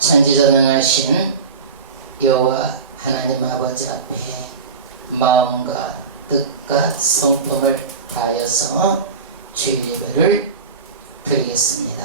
천지전능하신 여호와 하나님 아버지 앞에 마음과 뜻과 성품을 다하여서 주일 예배를 드리겠습니다.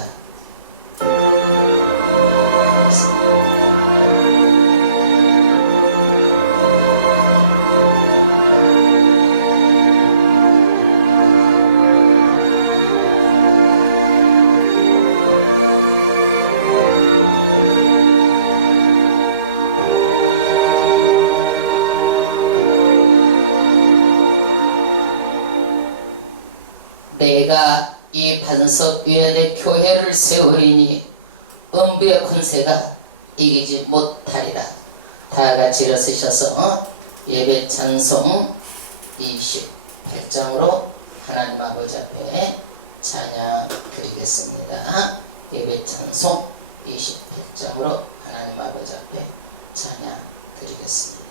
내가 이 반석 위에 내 교회를 세우리니 음부의 권세가 이기지 못하리라. 다같이 일어서셔서 예배 찬송 28장으로 하나님 아버지 앞에 찬양 드리겠습니다. 예배 찬송 28장으로 하나님 아버지 앞에 찬양 드리겠습니다.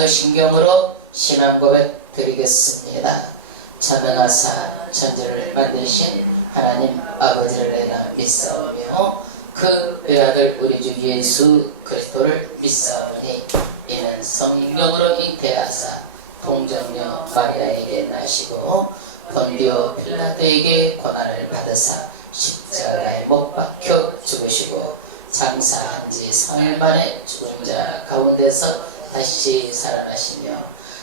사도신경으로 신앙고백 드리겠습니다. 전능하사 천지를 만드신 하나님 아버지를 내가 믿사오며 그 외아들 우리 주 예수 그리스도를 믿사오니 이는 성령으로 잉태하사 동정녀 마리아에게 나시고 본디오 필라토에게 고난을 받으사 십자가에 못 박혀 죽으시고 장사한 지 3일 만에 죽은 자 가운데서 다시 살아나시며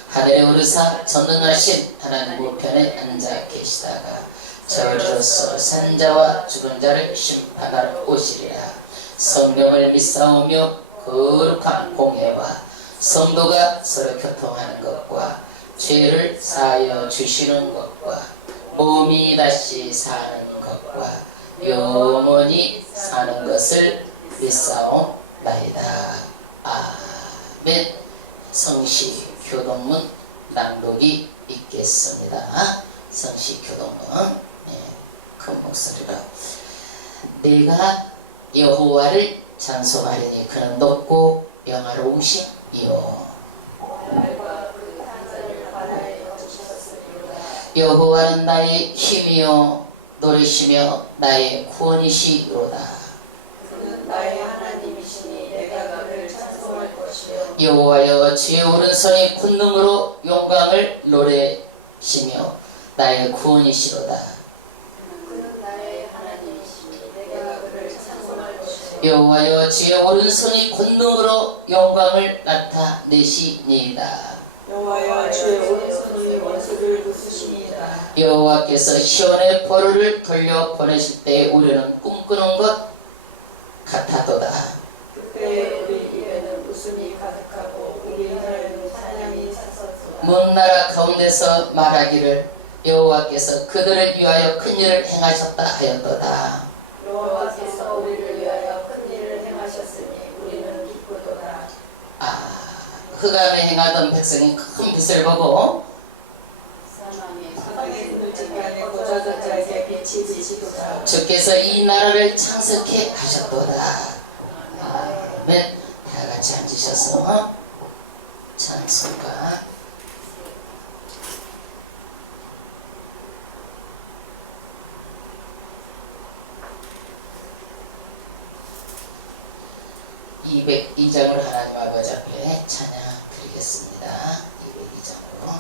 하늘에 오르사 전능하신 하나님 우편에 앉아 계시다가 저리로서 산자와 죽은 자를 심판하러 오시리라. 성령을 믿사오며 거룩한 공회와 성도가 서로 교통하는 것과 죄를 사하여 주시는 것과 몸이 다시 사는 것과 영원히 사는 것을 믿사옵나이다. 아멘. 성시 교동문 낭독이 있겠습니다. 성시 교동문 큰 목소리로 내가 여호와를 찬송하리니 그는 높고 영화로우시이요 여호와는 나의 힘이요 노래시며 나의 구원이시로다. 그는 나의 하나님이시니 내가 그를 찬송할 것이요 여호와여 주의 오른손이 권능으로 영광을 노래시며 나의 구원이시로다. 그는 나의 하나님이시니 내가 그를 찬송할 것이요 여호와여 주의 오른손이 권능으로 영광을 나타내시니이다. 여호와여 주의 오른손이 원수를 부수시니이다. 여호와께서 시온의 포로를 돌려 보내실 때 우리는 꿈꾸는 것 같아도다. 먼 나라 가운데서 말하기를 여호와께서 그들을 위하여 큰 일을 행하셨다 하였도다. 여호와께서 우리를 위하여 큰 일을 행하셨으니 우리는 기쁘도다. 흑암에 행하던 백성이 큰 빛을 보고 사망의 물질간에 꽂아둔 자에게 빛이 비치도다. 주께서 이 나라를 창석해 하셨도다. 아멘. 다 같이 앉으셔서 찬송가 (202장으로) 하나님 아버지 앞에 찬양 드리겠습니다. 202장으로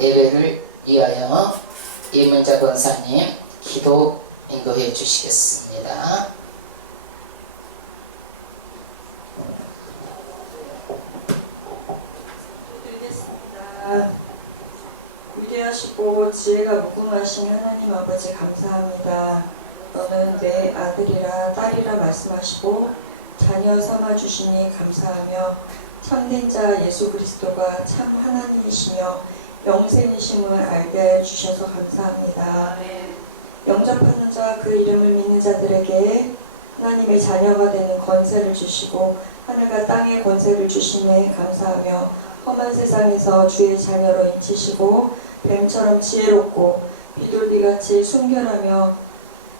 예배를 위하여 이문자 권사님 기도 인도해 주시겠습니다. 드리겠습니다. 위대하시고 지혜가 무궁하신 하나님 아버지 감사합니다. 너는 내 아들이라 딸이라 말씀하시고 자녀 삼아주시니 감사하며 참된 자 예수 그리스도가 참 하나님이시며 영생이심을 알게 해주셔서 감사합니다. 영접하는 자 그 이름을 믿는 자들에게 하나님의 자녀가 되는 권세를 주시고 하늘과 땅의 권세를 주시네 감사하며 험한 세상에서 주의 자녀로 인치시고 뱀처럼 지혜롭고 비둘기같이 순결하며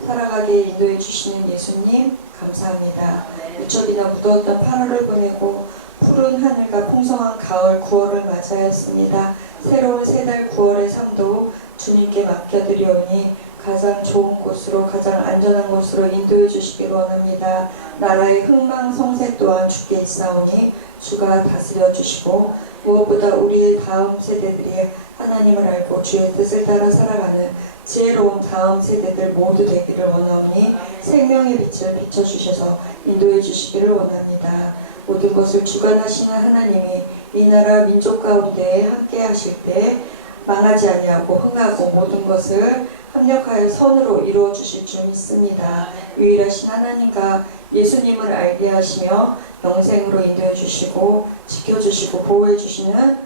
살아가게 인도해 주시는 예수님 감사합니다. 무척이나 무더웠던 8월을 보내고 푸른 하늘과 풍성한 가을 9월을 맞이하였습니다. 새로운 세 달 9월의 삶도 주님께 맡겨드리오니 가장 좋은 곳으로 가장 안전한 곳으로 인도해 주시길 원합니다. 나라의 흥망성쇠 또한 주께 있사오니 주가 다스려 주시고 무엇보다 우리의 다음 세대들이 하나님을 알고 주의 뜻을 따라 살아가는 지혜로운 다음 세대들 모두 되기를 원하오니 생명의 빛을 비춰주셔서 인도해 주시기를 원합니다. 모든 것을 주관하시는 하나님이 이 나라 민족 가운데 함께 하실 때 망하지 아니하고 흥하고 모든 것을 합력하여 선으로 이루어 주실 줄 믿습니다. 유일하신 하나님과 예수님을 알게 하시며 영생으로 인도해 주시고 지켜주시고 보호해 주시는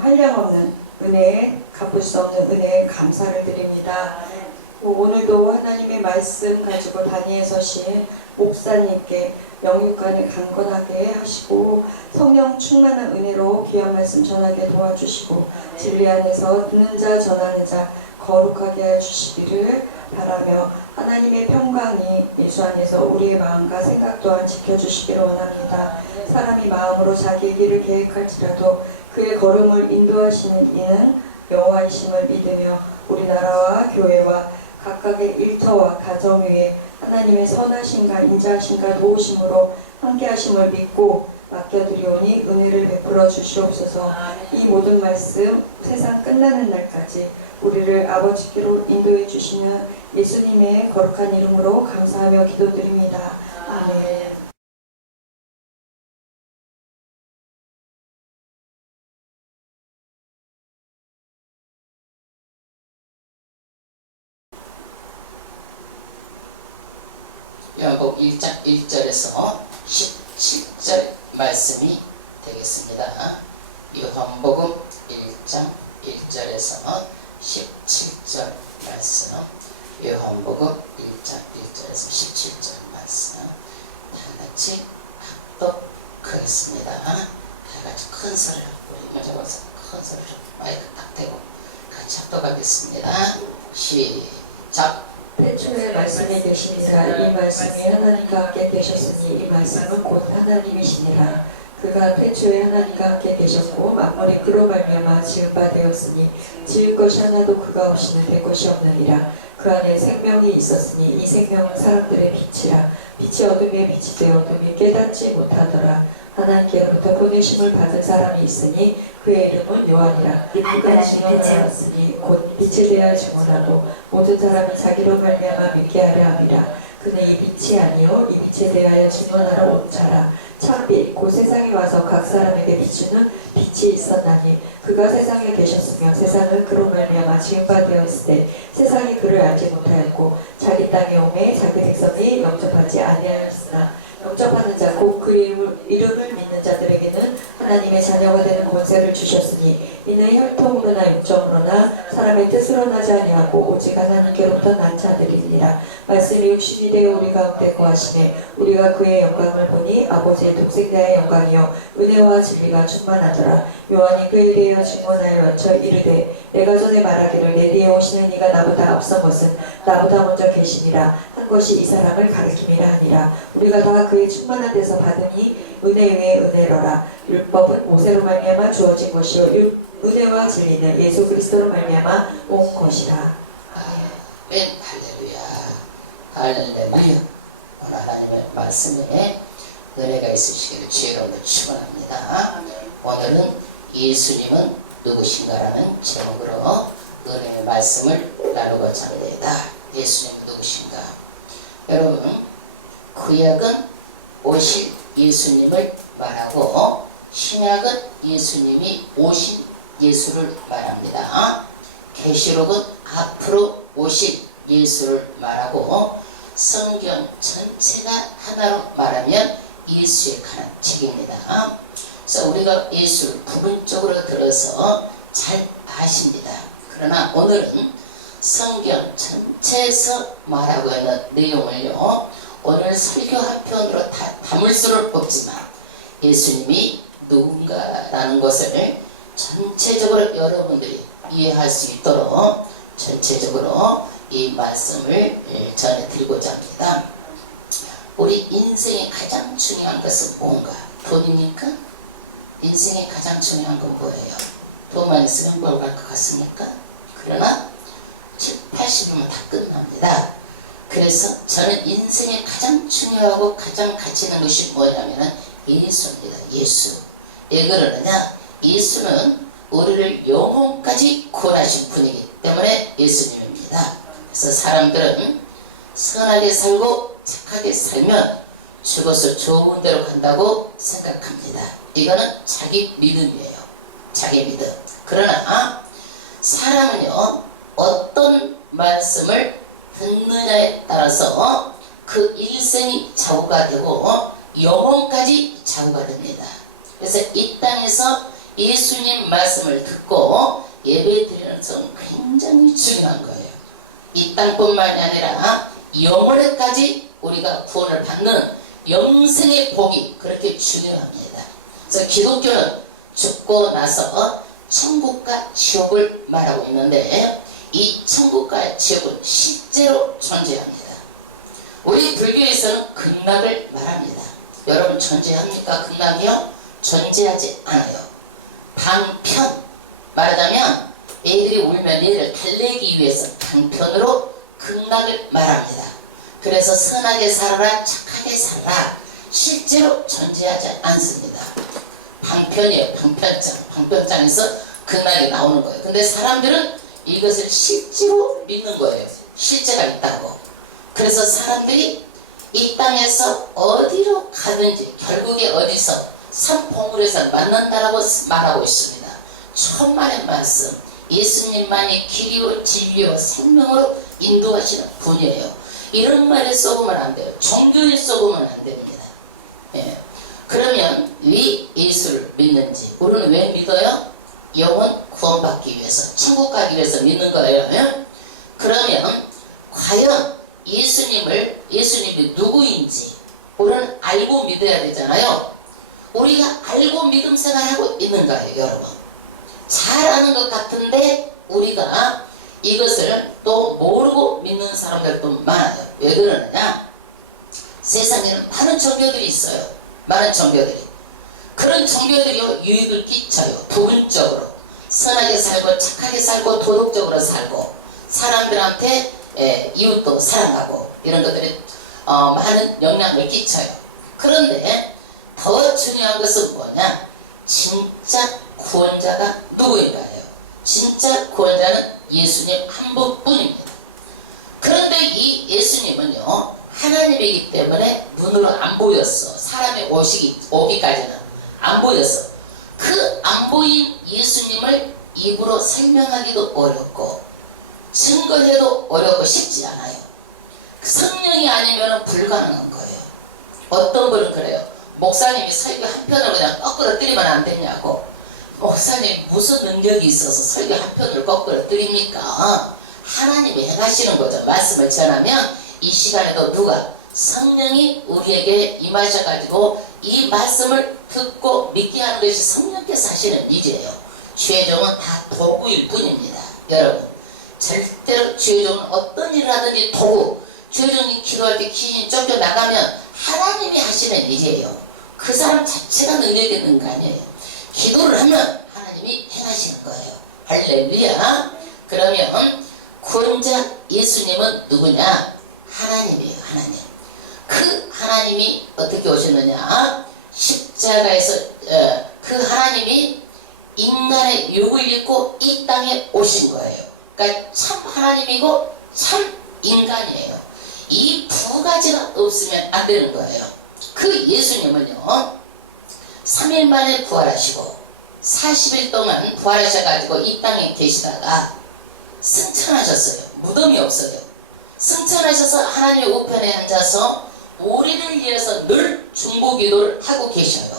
한량없는 은혜에 갚을 수 없는 은혜에 감사를 드립니다. 오늘도 하나님의 말씀 가지고 단위에 서신 목사님께 영육간에 강건하게 하시고 성령 충만한 은혜로 귀한 말씀 전하게 도와주시고 진리 안에서 듣는 자 전하는 자 거룩하게 해주시기를 바라며 하나님의 평강이 예수 안에서 우리의 마음과 생각 또한 지켜주시기를 원합니다. 사람이 마음으로 자기의 길을 계획할지라도 그의 걸음을 인도하시는 이는 여호와이심을 믿으며 우리나라와 교회와 각각의 일터와 가정 위에 하나님의 선하심과 인자하심과 도우심으로 함께하심을 믿고 맡겨드리오니 은혜를 베풀어 주시옵소서. 이 모든 말씀 세상 끝나는 날까지 우리를 아버지께로 인도해 주시는 예수님의 거룩한 이름으로 감사하며 기도드립니다. 아멘. 요한복음 1장 1절에서 17절 말씀이 되겠습니다. 요한복음 1장 1절에서 17절 말씀, 요한복음 1장 1절에서 17절 말씀 다 같이 합독하겠습니다. 다 같이 큰 소리로, 우리 먼저 큰 소리로 마이크 딱 대고 같이 합독하겠습니다. 시작. 태초에 말씀이 계시니라. 이 말씀이 하나님과 함께 계셨으니 이 말씀은 곧 하나님이시니라. 그가 태초에 하나님과 함께 계셨고 만물이 그로 말미암아 지은 바 되었으니 지을 것이 하나도 그가 없이는 될 것이 없느니라. 그 안에 생명이 있었으니 이 생명은 사람들의 빛이라. 빛이 어둠에 빛이 되어 어둠이 깨닫지 못하더라. 하나님께로부터 보내심을 받은 사람이 있으니 그의 이름은 요한이라. 그가 증언하였으니 곧 빛에 대하여 증언하고 모든 사람이 자기로 말미암아 믿게 하려 함이라. 그는 이 빛이 아니요 이 빛에 대하여 증언하러 온 자라. 참빛 곧 세상에 와서 각 사람에게 비추는 빛이 있었나니 그가 세상에 계셨으며 세상은 그로 말미암아 지은 바 되었을 때 세상이 그를 알지 못하였고 자기 땅에 오매 자기 백성이 영접하지 아니하였으나 영접하는 자 곧 그 이름을 믿는 자들에게는 하나님의 자녀가 되는 권세를 주셨으니 이는 혈통으로나 육정으로나 사람의 뜻으로 나지 아니하고 오직 하나님께로부터 난 자들이니라. 말씀이 육신이 되어 우리 가운데 거하시매 우리가 그의 영광을 보니 아버지의 독생자의 영광이요 은혜와 진리가 충만하더라. 요한이 그에 대하여 증언하여 여쳐 이르되 내가 전에 말하기를 내 뒤에 오시는 이가 나보다 앞선 것은 나보다 먼저 계시니라 한 것이 이 사람을 가리킴이라 하니라. 우리가 다 그의 충만한 데서 받으니 은혜 위에 은혜로라. 율법은 모세로 말미암아 주어진 것이요 은혜와 진리는 예수 그리스도로 말미암아 온 것이라. 아멘. 할렐루야. 할렐루야. 오늘 하나님의 말씀에 은혜가 있으시기를 주의로도 축원합니다. 오늘은 예수님은 누구신가라는 제목으로 은혜의 말씀을 나누고자 합니다. 예수님은 누구신가? 여러분, 구약은 오실 예수님을 말하고 신약은 예수님이 오신 예수를 말합니다. 계시록은 앞으로 오실 예수를 말하고 성경 전체가 하나로 말하면 예수에 관한 책입니다. 그래서 우리가 예수를 부분적으로 들어서 잘 아십니다. 그러나 오늘은 성경 전체에서 말하고 있는 내용을요, 오늘 설교 한 편으로 다 담을 수는 없지만 예수님이 누군가라는 것을 전체적으로 여러분들이 이해할 수 있도록 전체적으로 이 말씀을 전해드리고자 합니다. 우리 인생의 가장 중요한 것은 뭔가? 돈입니까? 인생의 가장 중요한 건 뭐예요? 돈만 있으면 뭘 갈 것 같습니까? 그러나 70, 80이면 다 끝납니다. 그래서 저는 인생에 가장 중요하고 가장 가치 있는 것이 뭐냐면은 예수입니다. 예수. 왜 그러느냐? 예수는 우리를 영혼까지 구원하신 분이기 때문에 예수님입니다. 그래서 사람들은 선하게 살고 착하게 살면 죽어서 좋은 데로 간다고 생각합니다. 이거는 자기 믿음이에요. 자기 믿음. 그러나 사람은요, 어떤 말씀을 듣느냐에 따라서 그 일생이 좌우가 되고 영혼까지 좌우가 됩니다. 그래서 이 땅에서 예수님 말씀을 듣고 예배 드리는 것은 굉장히 중요한 거예요. 이 땅뿐만이 아니라 영원에까지 우리가 구원을 받는 영생의 복이 그렇게 중요합니다. 그래서 기독교는 죽고 나서 천국과 지옥을 말하고 있는데 이 천국과 지옥은 실제로 존재합니다. 우리 불교에서는 극락을 말합니다. 여러분 존재합니까? 극락이요? 존재하지 않아요. 방편, 말하자면 애들이 울면 애를 달래기 위해서 방편으로 극락을 말합니다. 그래서 선하게 살아라, 착하게 살아라, 실제로 존재하지 않습니다. 방편이에요. 방편장. 방편장에서 극락이 나오는 거예요. 근데 사람들은 이것을 실제로 믿는 거예요. 실제가 있다고. 그래서 사람들이 이 땅에서 어디로 가든지 결국에 어디서 산봉우리에서 만난다라고 말하고 있습니다. 천만의 말씀, 예수님만이 길이요 진리요 생명으로 인도하시는 분이에요. 이런 말에 쏘으면 안 돼요. 종교에 쏘으면 안 됩니다. 예. 그러면 왜 예수를 믿는지, 우리는 왜 믿어요? 영혼 구원받기 위해서, 천국 가기 위해서 믿는 거예요. 그러면 과연 예수님이 누구인지 우리는 알고 믿어야 되잖아요. 우리가 알고 믿음 생활하고 있는 거예요, 여러분. 잘 아는 것 같은데 우리가 이것을 또 모르고 믿는 사람들도 많아요. 왜 그러느냐? 세상에는 많은 종교들이 있어요. 많은 종교들이. 그런 종교들이요, 유익을 끼쳐요. 부분적으로. 선하게 살고 착하게 살고 도덕적으로 살고 사람들한테 이웃도 사랑하고 이런 것들이 많은 영향을 끼쳐요. 그런데 더 중요한 것은 뭐냐? 진짜 구원자가 누구인가요? 진짜 구원자는 예수님 한 분뿐입니다. 그런데 이 예수님은요, 하나님이기 때문에 눈으로 안 보였어. 사람이 오기까지는 안 보였어. 그 안 보인 예수님을 입으로 설명하기도 어렵고 증거해도 어렵고 쉽지 않아요. 성령이 아니면 불가능한 거예요. 어떤 분은 그래요. 목사님이 설교 한 편을 그냥 거꾸로 뜨리면 안 되냐고. 목사님 무슨 능력이 있어서 설교 한 편을 거꾸로 뜨립니까? 하나님이 행하시는 거죠. 말씀을 전하면 이 시간에도 누가? 성령이 우리에게 임하셔가지고 이 말씀을 듣고 믿게 하는 것이 성령께서 하시는 일이에요. 죄종은 다 도구일 뿐입니다. 여러분, 절대로 죄종은 어떤 일을 하든지 도구. 죄종이 기도할 때 귀신이 쫓겨나가면 하나님이 하시는 일이에요. 그 사람 자체가 능력이 있는 거 아니에요. 기도를 하면 하나님이 행하시는 거예요. 할렐루야. 그러면 구원자 예수님은 누구냐? 하나님이에요. 하나님. 그 하나님이 어떻게 오셨느냐? 십자가에서 그 하나님이 인간의 육을 입고 이 땅에 오신 거예요. 그러니까 참 하나님이고 참 인간이에요. 이 두 가지가 없으면 안 되는 거예요. 그 예수님은요, 3일 만에 부활하시고 40일 동안 부활하셔가지고 이 땅에 계시다가 승천하셨어요. 무덤이 없어요. 승천하셔서 하나님의 우편에 앉아서 우리를 위해서 늘 중보기도를 하고 계셔요.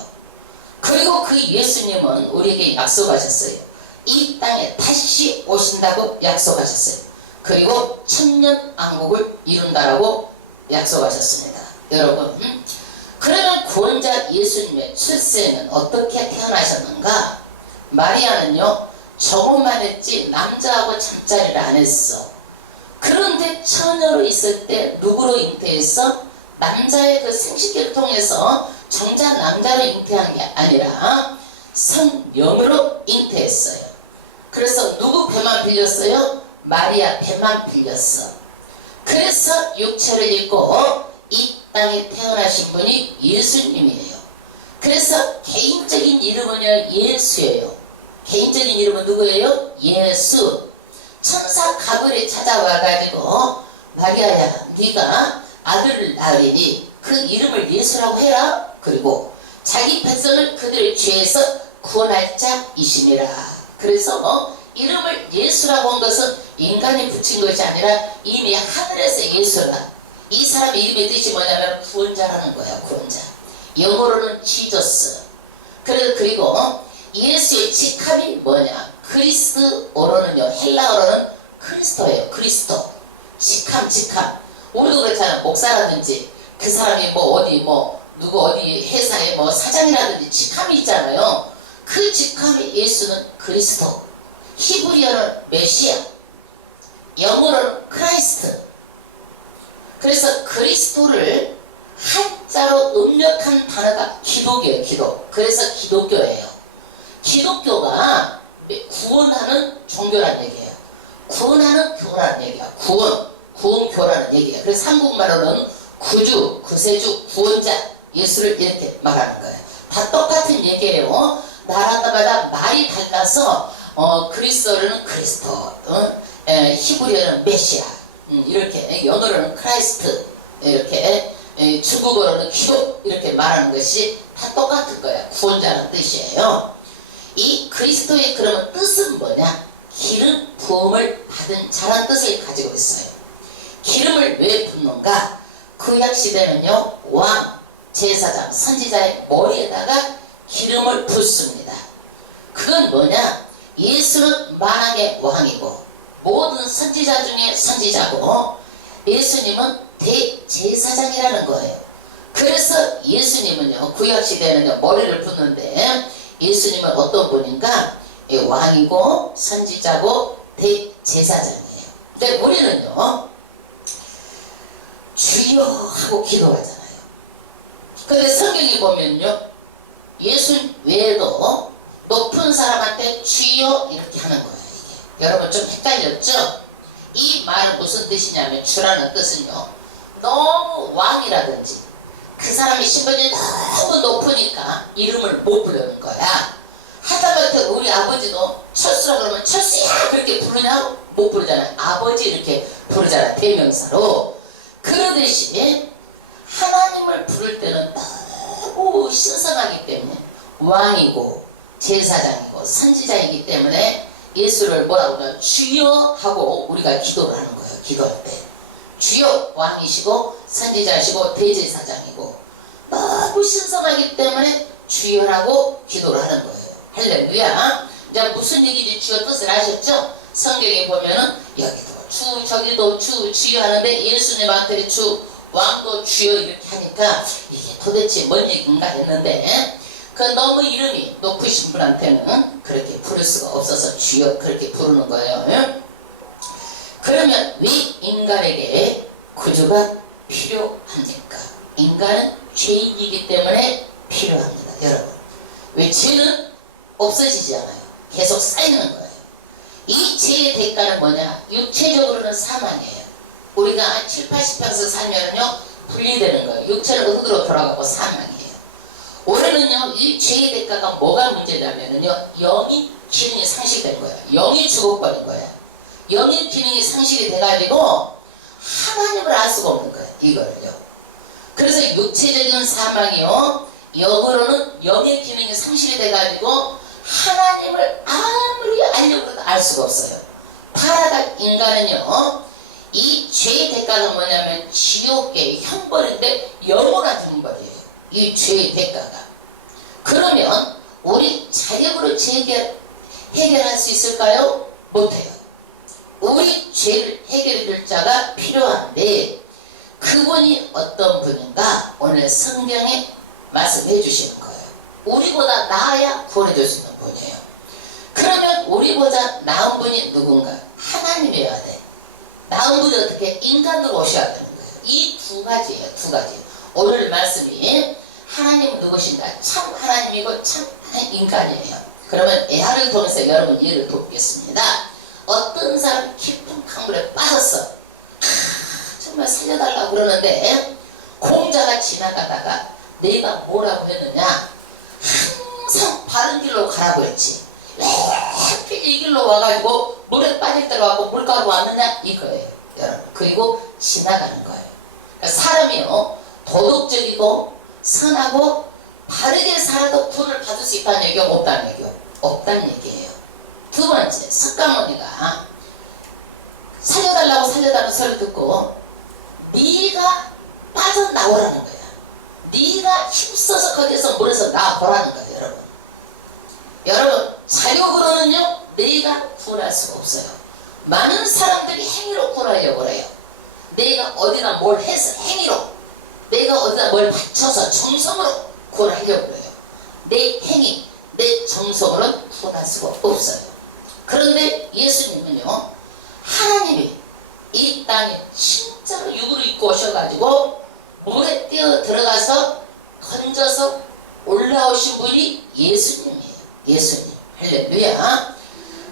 그리고 그 예수님은 우리에게 약속하셨어요. 이 땅에 다시 오신다고 약속하셨어요. 그리고 천년 왕국을 이룬다라고 약속하셨습니다. 여러분, 그러면 구원자 예수님의 출세는 어떻게 태어나셨는가? 마리아는요, 저것만 했지 남자하고 잠자리를 안 했어. 그런데 처녀로 있을 때 누구로 잉태했어? 남자의 그 생식기를 통해서 정작 남자로 잉태한 게 아니라 성령으로 잉태했어요. 그래서 누구 배만 빌렸어요? 마리아 배만 빌렸어. 그래서 육체를 입고 이 땅에 태어나신 분이 예수님이에요. 그래서 개인적인 이름은요, 예수예요. 개인적인 이름은 누구예요? 예수. 천사 가브리엘이 찾아와가지고 마리아야, 네가 아들을 낳으리니 그 이름을 예수라고 해라. 그리고 자기 백성을 그들의 죄에서 구원할 자이심이라. 그래서 이름을 예수라고 한 것은 인간이 붙인 것이 아니라 이미 하늘에서 예수라. 이 사람의 이름의 뜻이 뭐냐면 구원자라는 거야. 구원자. 영어로는 지저스. 그리고 예수의 직함이 뭐냐? 그리스도로는요, 헬라어로는 크리스토예요. 그리스도. 직함. 우리도 그렇잖아. 목사라든지 그 사람이 누구 어디 회사의 사장이라든지 직함이 있잖아요. 그 직함이 예수는 그리스도. 히브리어는 메시아. 영어로는 크라이스트. 그래서 그리스도를 한자로 음력한 단어가 기독이에요. 기독. 그래서 기독교예요. 기독교가 구원하는 종교란 얘기예요. 구원하는 교라는 얘기야. 구원교라는 얘기예요. 그래서 한국말로는 구주, 구세주, 구원자, 예수를 이렇게 말하는 거예요. 다 똑같은 얘기예요. 나라마다 말이 달라서 그리스어로는 그리스도, 히브리어는 메시아, 이렇게 영어로는 크라이스트, 이렇게 중국어로는 기독, 이렇게 말하는 것이 다 똑같은 거야. 구원자는 뜻이에요. 이 그리스도의 그러면 뜻은 뭐냐? 기름 부음을 받은 자란 뜻을 가지고 있어요. 기름을 왜 붓는가? 구약 시대는요, 왕, 제사장, 선지자의 머리에다가 기름을 붓습니다. 그건 뭐냐? 예수는 만왕의 왕이고 모든 선지자 중에 선지자고 예수님은 대제사장이라는 거예요. 그래서 예수님은요, 구약 시대는요, 머리를 붓는데 예수님은 어떤 분인가? 왕이고 선지자고 대제사장이에요. 근데 우리는요, 주여 하고 기도하잖아요. 근데 성경에 보면요, 예수 외에도 높은 사람한테 주여 이렇게 하는 거예요. 이게. 여러분 좀 헷갈렸죠? 이 말은 무슨 뜻이냐면, 주라는 뜻은요, 너무 왕이라든지 그 사람이 신분이 너무 높으니까 이름을 못 부르는 거야. 하다못해 우리 아버지도 철수라 그러면 철수야 그렇게 부르냐? 못 부르잖아요. 아버지 이렇게 부르잖아요. 대명사로. 그러듯이 하나님을 부를 때는 너무 신성하기 때문에 왕이고 제사장이고 선지자이기 때문에 예수를 뭐라고 하면 주여 하고 우리가 기도를 하는 거예요. 기도할 때 주여, 왕이시고 선지자시고 대제사장이고 너무 신성하기 때문에 주여라고 기도를 하는 거예요. 할렐루야. 이제 무슨 얘기인지 주여 뜻을 아셨죠? 성경에 보면은 여기도 주, 저기도 주, 주여 하는데 예수님한테 주, 왕도 주여 이렇게 하니까 이게 도대체 뭔 얘기인가 했는데, 그 너무 이름이 높으신 분한테는 그렇게 부를 수가 없어서 주여 그렇게 부르는 거예요. 그러면 왜 인간에게 구주가 필요합니까? 인간은 죄인이기 때문에 필요합니다. 여러분, 왜 죄는 없어지지 않아요? 계속 쌓이는 거예요. 이 죄의 대가는 뭐냐? 육체적으로는 사망이에요. 우리가 7, 80평생 살면은요, 분리되는 거예요. 육체는 흙으로 돌아가고 사망이에요. 올해는요, 이 죄의 대가가 뭐가 문제냐면은요, 영이 기능이 상실된 거예요. 영이 죽어버린 거예요. 영의 기능이 상실이 돼가지고 하나님을 알 수가 없는 거예요. 이거를요. 그래서 육체적인 사망이요, 영으로는 영의 기능이 상실이 돼가지고 하나님을 아무리 알려고 해도 알 수가 없어요. 타락한 인간은요, 이 죄의 대가가 뭐냐면 지옥계의 형벌인데 영원한 형벌이에요. 이 죄의 대가가. 그러면 우리 자력으로 해결할 수 있을까요? 못해요. 우리 죄를 해결해 줄 자가 필요한데, 그분이 어떤 분인가 오늘 성경에 말씀해 주시는 거예요. 우리보다 나아야 구원해 줄 수 있는 분이에요. 그러면 우리보다 나은 분이 누군가? 하나님이어야 돼. 나은 분이 어떻게? 인간으로 오셔야 되는 거예요. 이 두 가지예요. 두 가지. 오늘 말씀이 하나님은 누구신가? 참 하나님이고 참 인간이에요. 그러면 에아를 통해서 여러분 예를 돕겠습니다. 어떤 사람이 깊은 강물에 빠졌어. 정말 살려달라고 그러는데 공자가 지나가다가 내가 뭐라고 했느냐? 항상 바른 길로 가라고 했지. 왜 하필 이 길로 와가지고 물에 빠질 때가 왔고 물가로 왔느냐? 이거예요. 여러분. 그리고 지나가는 거예요. 그러니까 사람이요, 도덕 도덕적이고 선하고 바르게 살아도 구원을 받을 수 있다는 얘기가 없다는 얘기요. 없다는 얘기예요. 두 번째, 석가모니가 살려달라고 소리 듣고 네가 빠져나오라는 거야. 네가 힘써서 거기에서 물에서 나와보라는 거예요. 여러분 자력으로는요 내가 구원할 수가 없어요. 많은 사람들이 행위로 구원하려고 그래요. 내가 어디다 뭘 해서 행위로, 내가 어디다 뭘 바쳐서 정성으로 구원하려고 그래요. 내 행위, 내 정성으로는 구원할 수가 없어요. 그런데 예수님은요, 하나님이 이 땅에 진짜로 육으로 입고 오셔가지고 물에 뛰어 들어가서 건져서 올라오신 분이 예수님이에요. 예수님. 할렐루야.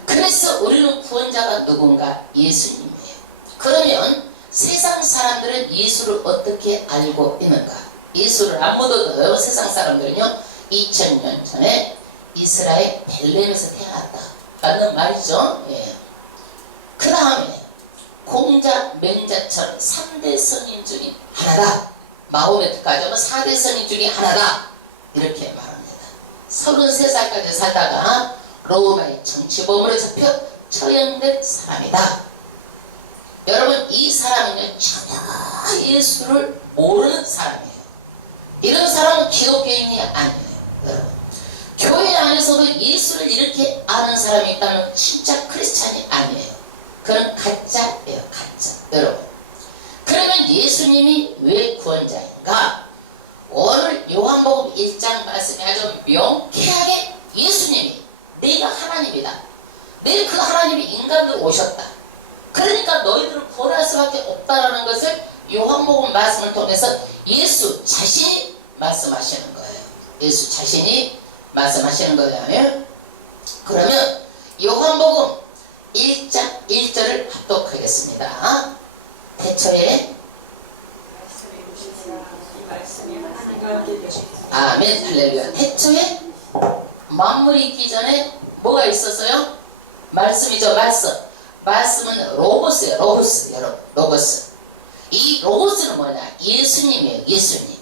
그래서 우리는 구원자가 누군가? 예수님이에요. 그러면 세상 사람들은 예수를 어떻게 알고 있는가? 예수를 안 믿어도 세상 사람들은요 2000년 전에 이스라엘 벨렘에서 태어났다 라는 말이죠. 예. 그 다음에 공자, 맹자처럼 3대 성인 중에 하나다. 마호메트까지 하면 4대 성인 중에 하나다. 이렇게 말합니다. 33살까지 살다가 로마의 정치범으로 잡혀 처형된 사람이다. 여러분 이 사람은요 전혀 예수를 모르는 사람이에요. 이런 사람은 기독교인이 아니에요. 여러분 교회 안에서도 예수를 이렇게 아는 사람이 있다면 진짜 크리스찬이 아니에요. 그건 가짜예요. 가짜. 여러분 그러면 예수님이 왜 구원자인가? 오늘 요한복음 1장 말씀이 아주 명쾌하게 예수님이 내가 하나님이다. 내 그 하나님이 인간으로 오셨다. 그러니까 너희들을 구원할 수밖에 없다라는 것을 요한복음 말씀을 통해서 예수 자신이 말씀하시는 거예요. 예수 자신이 말씀하시는 거라면 그러면 요한복음 1장 1절을 합독하겠습니다. 태초에 아멘 할렐루야. 태초에 만물이 있기 전에 뭐가 있었어요? 말씀이죠. 말씀은 로고스예요. 로고스. 여러분 로고스. 이 로고스는 뭐냐? 예수님이에요. 예수님.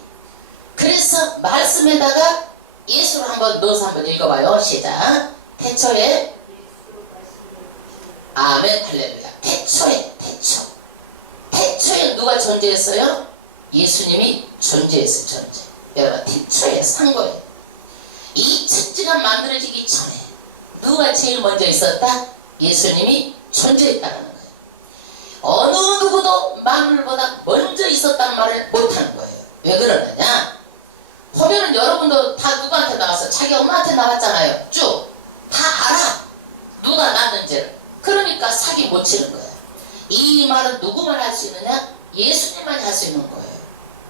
그래서 말씀에다가 예수를 한번 넣어서 한번 읽어봐요. 시작. 태초에 아멘 할렐루야. 태초에 누가 존재했어요? 예수님이 존재했어요. 존재. 여러분 태초에 상고에 이 천지가 만들어지기 전에 누가 제일 먼저 있었다? 예수님이 존재했다는 거예요. 어느 누구도 만물보다 먼저 있었다는 말을 못하는 거예요. 왜 그러느냐? 보면은 여러분도 다 누구한테 나왔어? 자기 엄마한테 나왔잖아요. 쭉 다 알아. 누가 낳았는지를. 그러니까 사기 못 치는 거예요. 이 말은 누구만 할 수 있느냐? 예수님만 할 수 있는 거예요.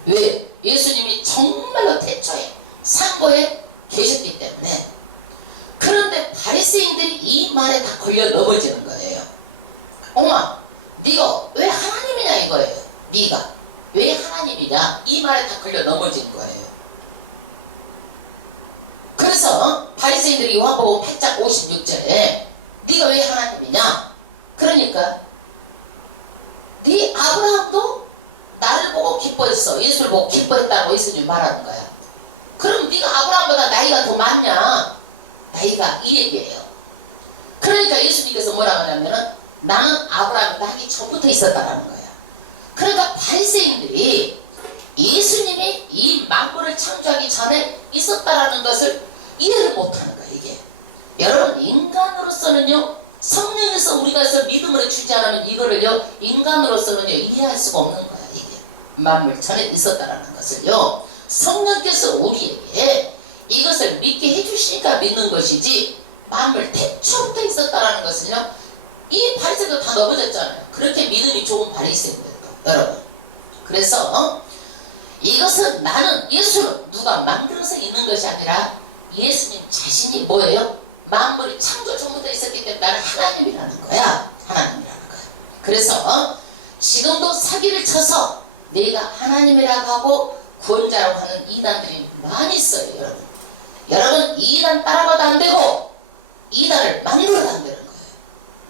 왜? 예수님이 정말로 태초에 상고에 계셨기 때문에. 그런데 바리새인들이 이 말에 다 걸려 넘어지는 거예요. 엄마, 네가 왜 하나님이냐 이거예요. 네가 왜 하나님이냐 이 말에 다 걸려 넘어진 거예요. 그래서 바리새인들이 요한복음 8장 56절에 네가 왜 하나님이냐? 그러니까 네 아브라함도 나를 보고 기뻐했어. 예수를 보고 기뻐했다고 예수님이 말하는 거야. 그럼 네가 아브라함보다 나이가 더 많냐? 나이가 이 얘기예요. 그러니까 예수님께서 뭐라고 하냐면은 나는 아브라함이 나기 전부터 있었다라는 거야. 그러니까 바리새인들이 예수님이 이 만물을 창조하기 전에 있었다라는 것을 이해를 못하는 거야. 이게 여러분 인간으로서는요 성령에서 우리가 믿음으로 주지 않으면 이거를요 인간으로서는요 이해할 수가 없는 거야. 이게 만물 전에 있었다라는 것을요 성령께서 우리에게 이것을 믿게 해주시니까 믿는 것이지 만물 태초부터 있었다라는 것은요 이 바리새인도 다 넘어졌잖아요. 그렇게 믿음이 좋은 바리새인들도 여러분. 그래서 이것은 나는 예수를 누가 만들어서 있는 것이 아니라 예수님 자신이 뭐예요? 만물이 창조 전부터 있었기 때문에 나는 하나님이라는 거야. 하나님이라는 거야. 그래서 지금도 사기를 쳐서 내가 하나님이라고 하고 구원자라고 하는 이단들이 많이 있어요. 여러분. 여러분 이단 따라가도 안 되고 이단을 만들어도 안 되는 거예요.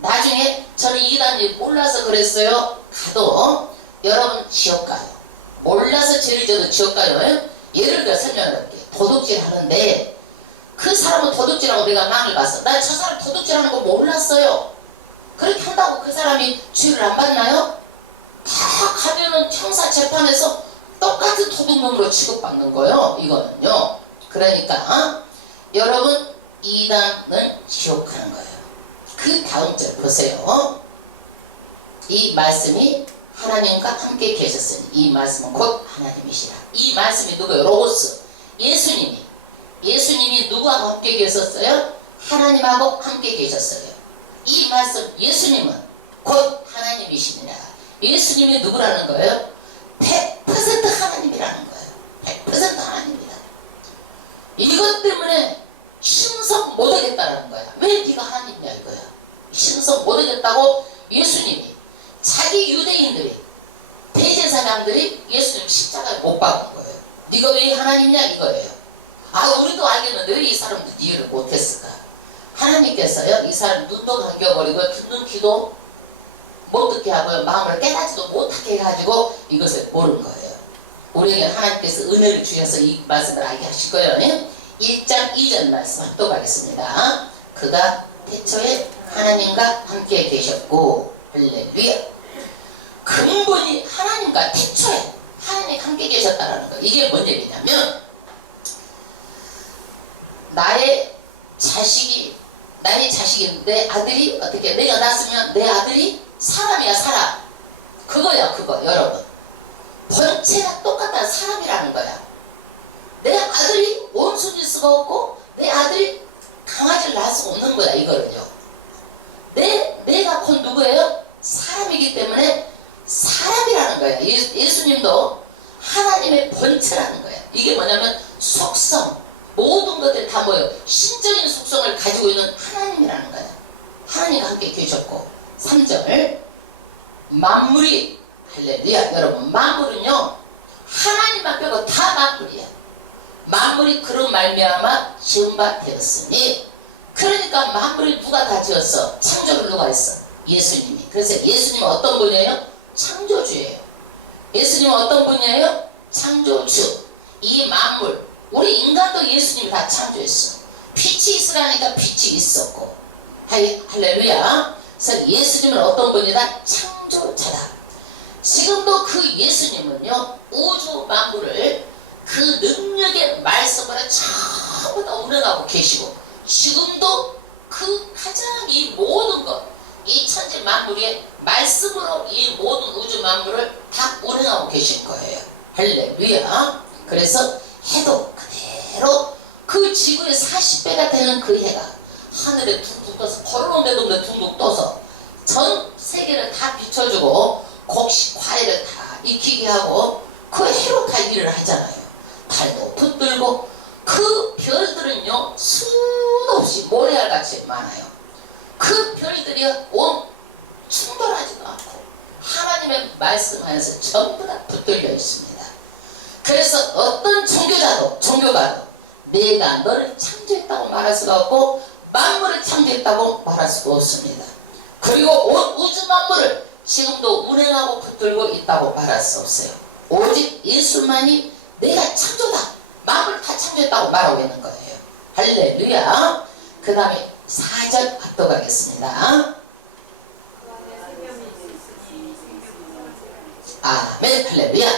나중에 저는 이단이 몰라서 그랬어요. 가도 여러분 지옥 가요. 몰라서 죄를 져도 지옥 가요. 예를 들어 설명할게. 도둑질 하는데 그 사람은 도둑질하고 내가 망을 봤어. 나 저 사람 도둑질하는 거 몰랐어요. 그렇게 한다고 그 사람이 죄를 안 받나요? 다 가면은 형사 재판에서 똑같은 도둑놈으로 취급받는 거예요. 이거는요. 그러니까 여러분 이단은 지옥 가는 거예요. 그 다음 절 보세요. 이 말씀이 하나님과 함께 계셨으니 이 말씀은 곧 하나님이시라. 이 말씀이 누구예요? 로고스. 예수님이 누구하고 함께 계셨어요? 하나님하고 함께 계셨어요. 이 말씀 예수님은 곧 하나님이시니라. 예수님이 누구라는 거예요? 100% 하나님이라는 거예요. 100% 하나님이다. 이것 때문에 신성 못하겠다라는 거야. 왜 네가 하나님이야 이거야. 신성 못하겠다고 예수님이 자기 유대인들이 대제사장들이 예수님 십자가에 못 박은 거예요. 네가 왜 하나님이냐 이거예요. 우리도 알겠는데 왜 이 사람들 이해를 못했을까. 하나님께서요 이 사람 눈도 감겨버리고 듣는 귀도 못 듣게 하고요 마음을 깨닫지도 못하게 해가지고 이것을 모르는 거예요. 우리에게 하나님께서 은혜를 주셔서 이 말씀을 알게 하실 거예요. 1장 2절 말씀 한번 가겠습니다. 그가 태초에 하나님과 함께 계셨고 할렐루야. 근본이 하나님과 태초에 하나님 함께 계셨다라는 거. 이게 뭔 얘기냐면 나의 자식이 내 아들이 어떻게 내가 낳았으면 내 아들이 사람이야 사람. 그거야 그거 여러분. 본체가 똑같다는 사람이라는 거야. 내 아들이 원수일 수가 없고 내 아들이 강아지를 낳을 수 없는 거야 이거는요. 내가 곧 누구예요? 사람이기 때문에 사람이라는 거야. 예수님도 하나님의 본체라는 거야. 이게 뭐냐면 속성 모든 것들이 다 뭐예요? 신적인 속성을 가지고 있는 하나님이라는 거야. 하나님과 함께 계셨고 3절 만물이 할렐루야. 여러분 만물은요 하나님만 빼고 다 만물이야. 만물이 그런 말미암아 지은 바 되었으니 그러니까 만물이 누가 다 지었어? 창조를 누가 했어? 예수님이. 그래서 예수님은 어떤 분이에요? 창조주예요. 예수님은 어떤 분이에요? 창조주. 이 만물 우리 인간도 예수님이 다 창조했어. 빛이 있으라니까 빛이 있었고 할렐루야. 그래서 예수님은 어떤 분이다? 창조자다. 지금도 그 예수님은요 우주 만물을 그 능력의 말씀으로 전부 다 운행하고 계시고 지금도 그 가장 이 모든 것 이 천지 만물의 말씀으로 이 모든 우주 만물을 다 운행하고 계신 거예요. 할렐루야. 그래서 해도 그대로 그 지구의 40배가 되는 그 해가 하늘에 둥둥 떠서 걸어놓은 데도 둥둥 떠서 전 세계를 다 비춰주고 곡식 과일을 다 익히게 하고 그 해로 다 일을 하잖아요. 달도 붙들고 그 별들은요 수도 없이 모래알같이 많아요. 그 별들이 충돌하지도 않고 하나님의 말씀 안에서 전부 다 붙들려 있습니다. 그래서 어떤 종교가도 내가 너를 창조했다고 말할 수가 없고 만물을 창조했다고 말할 수가 없습니다. 그리고 온 우주 만물을 지금도 운행하고 붙들고 있다고 말할 수 없어요. 오직 예수만이 내가 창조다. 만물을 다 창조했다고 말하고 있는 거예요. 할렐루야. 그 다음에 4절 압도가겠습니다. 아멘. 할렐루야.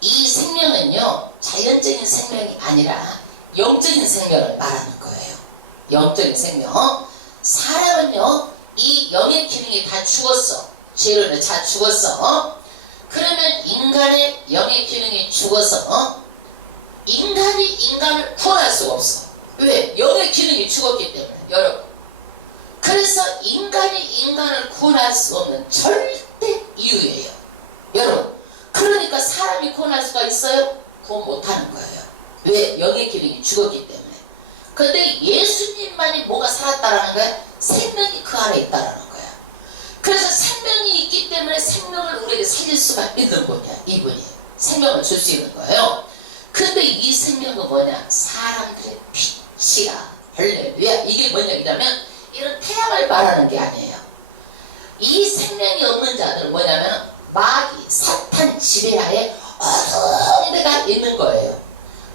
이 생명은요 자연적인 생명이 아니라 영적인 생명을 말하는 거예요. 영적인 생명. 사람은요 이 영의 기능이 다 죽었어. 죄로 다 죽었어. 그러면 인간의 영의 기능이 죽어서 인간이 인간을 구원할 수가 없어. 왜? 영의 기능이 죽었기 때문에. 여러분 그래서 인간이 인간을 구원할 수 없는 절대 이유예요. 여러분 그러니까 사람이 구원할 수가 있어요? 구원 못하는 거예요. 왜? 영의 기능이 죽었기 때문에. 근데 예수님만이 뭐가 살았다라는 거야? 생명이 그 안에 있다라는 거야. 그래서 생명이 있기 때문에 생명을 우리에게 살릴 수가 있는 분이야. 이분이 생명을 줄 수 있는 거예요. 근데 이 생명은 뭐냐? 사람들의 빛이야. 할렐루야. 이게 뭔 얘기냐면 이런 태양을 말하는 게 아니에요. 이 생명이 없는 자들은 뭐냐면 마귀, 사탄 지배하에 어두운 데가 있는 거예요.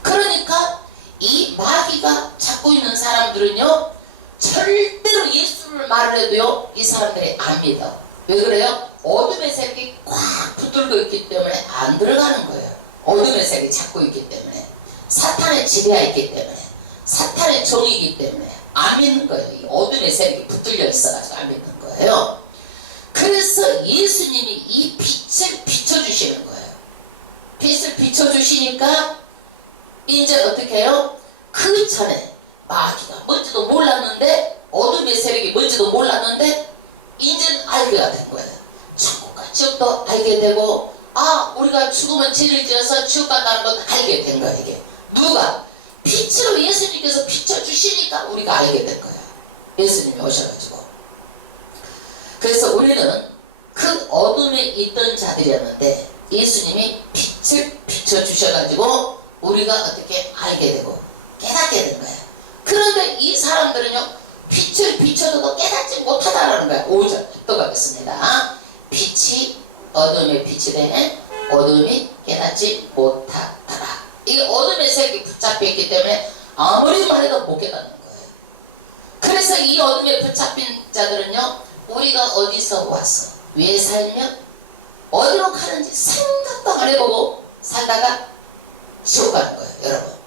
그러니까 이 마귀가 잡고 있는 사람들은요, 절대로 예수를 말을 해도요, 이 사람들이 안 믿어. 왜 그래요? 어둠의 색이 꽉 붙들고 있기 때문에 안 들어가는 거예요. 어둠의 색이 잡고 있기 때문에, 사탄의 지배가 있기 때문에, 사탄의 종이기 때문에 안 믿는 거예요. 이 어둠의 색이 붙들려 있어가지고 안 믿는 거예요. 그래서 예수님이 이 빛을 비춰주시는 거예요. 빛을 비춰주시니까 이제 어떻게 해요? 그 전에 마귀가 뭔지도 몰랐는데, 어둠의 세력이 뭔지도 몰랐는데 이제는 알게가 된 거예요. 천국과 지옥도 알게 되고, 아, 우리가 죽으면 죄를 지어서 지옥 간다는 건 알게 된 거예요. 이게 누가? 빛으로 예수님께서 비춰주시니까 우리가 알게 된 거예요. 예수님이 오셔가지고. 그래서 우리는 그 어둠에 있던 자들이었는데 예수님이 빛을 비춰주셔가지고 우리가 어떻게 알게 되고 깨닫게 된 거예요. 그런데 이 사람들은요, 빛을 비춰도 깨닫지 못하다라는 거예요. 5절 또 가겠습니다. 빛이 어둠에 빛이 되네, 어둠이 깨닫지 못하더라. 이게 어둠의 색이 붙잡혀 있기 때문에 아무리 말해도 못 깨닫는 거예요. 그래서 이 어둠에 붙잡힌 자들은요, 우리가 어디서 와서 왜 살며 어디로 가는지 생각도 안 해보고 살다가 지옥 가는 거예요.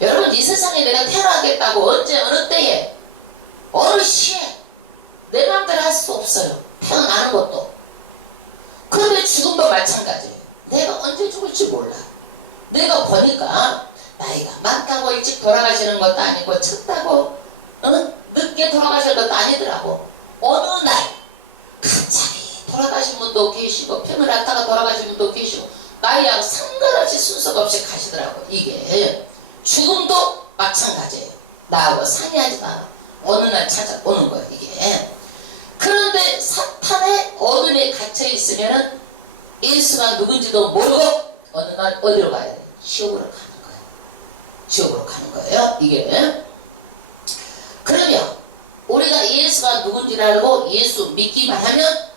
여러분 이 세상에 내가 태어나겠다고 언제 어느 때에 어느 시에 내 마음대로 할 수 없어요. 태어나는 것도. 그런데 죽음도 마찬가지예요. 내가 언제 죽을지 몰라. 내가 보니까 나이가 많다고 일찍 돌아가시는 것도 아니고 쳤다고 늦게 돌아가시는 것도 아니더라고. 어느 날 갑자기 돌아가신 분도 계시고 병을 앓다가 돌아가신 분도 계시고 나이하고 상관없이 순서가 없이 가시더라고. 이게 죽음도 마찬가지예요. 나하고 상의하지도 않아. 어느 날 찾아오는 거예요. 이게. 그런데 사탄의 어둠에 갇혀 있으면 예수가 누군지도 모르고 어느 날 어디로 가야 돼? 지옥으로 가는 거예요. 지옥으로 가는 거예요. 이게. 그러면 우리가 예수가 누군지를 알고 예수 믿기만 하면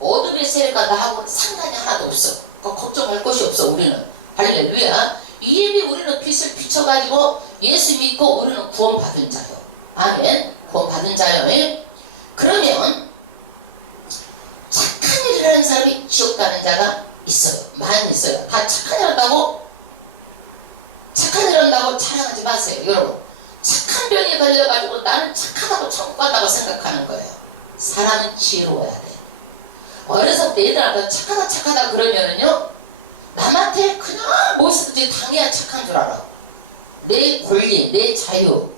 어둠의 세력과 나하고는 상관이 하나도 없어. 걱정할 것이 없어. 우리는. 할렐루야. 이미 우리는 빛을 비춰가지고 예수 믿고 우리는 구원받은 자요. 아멘. 구원받은 자요. 그러면 착한 일을 하는 사람이 지옥 가는 자가 있어요. 많이 있어요. 다 착한 일 한다고 자랑하지 마세요. 여러분, 착한 병에 걸려가지고 나는 착하다고 천국 간다고 생각하는 거예요. 사람은 지혜로워야 돼. 어려서 애들한테 착하다 그러면은요, 남한테 그냥 무엇이든지 당해야 착한 줄 알아. 내 권리, 내 자유,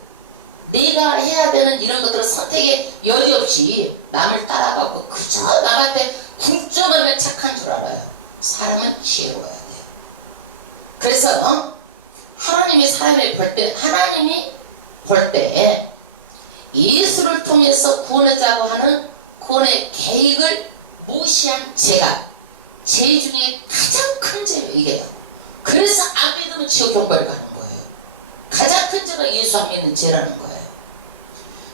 내가 해야 되는 이런 것들을 선택에 여지 없이 남을 따라가고 그저 남한테 굴종하면 착한 줄 알아요. 사람은 지혜로워야 돼요. 그래서 하나님이 사람을 볼 때, 하나님이 볼 때 예수를 통해서 구원하자고 하는 구원의 계획을 무시한 죄가 죄 중에 가장 큰 죄예요. 이게요. 그래서 안 믿으면 지옥 경벌 가는 거예요. 가장 큰 죄가 예수 안 믿는 죄라는 거예요.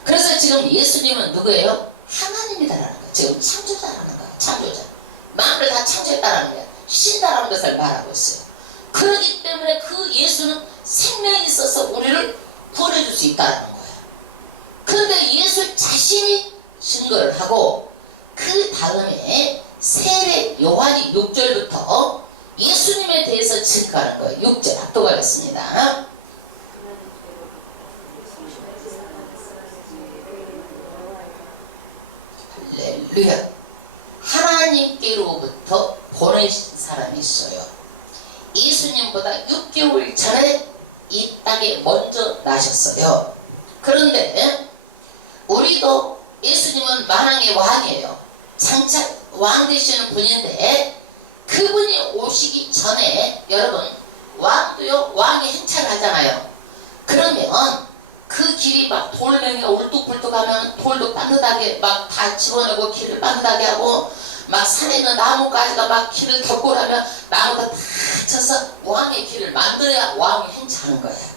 그래서 지금 예수님은 누구예요? 하나님이다라는 거예요. 지금 창조자라는 거예요. 창조자. 만물을 다 창조했다라는 거예요. 신다라는 것을 말하고 있어요. 그렇기 때문에 그 예수는 생명이 있어서 우리를 구원해 줄 수 있다는 거예요. 그런데 예수 자신이 증거를 하고 그 다음에 세례 요한이 6절부터 예수님에 대해서 증거하는 거예요. 6절 압도하겠습니다. 할렐루야. 하나님께로부터 보내신 사람이 있어요. 예수님보다 6개월 전에 이 땅에 먼저 나셨어요. 그런데 우리도 예수님은 만왕의 왕이에요. 장차 왕 되시는 분인데 그분이 오시기 전에 여러분 왕도요, 왕이 행차를 하잖아요. 그러면 그 길이 막 돌멩이가 울뚝불뚝하면 돌도 빠듯하게 막 다 집어넣고 길을 빠듯하게 하고 막 산에 있는 나무가지가 막 길을 덮고 나면 나무가 다 쳐서 왕의 길을 만들어야 왕이 행차하는 거예요.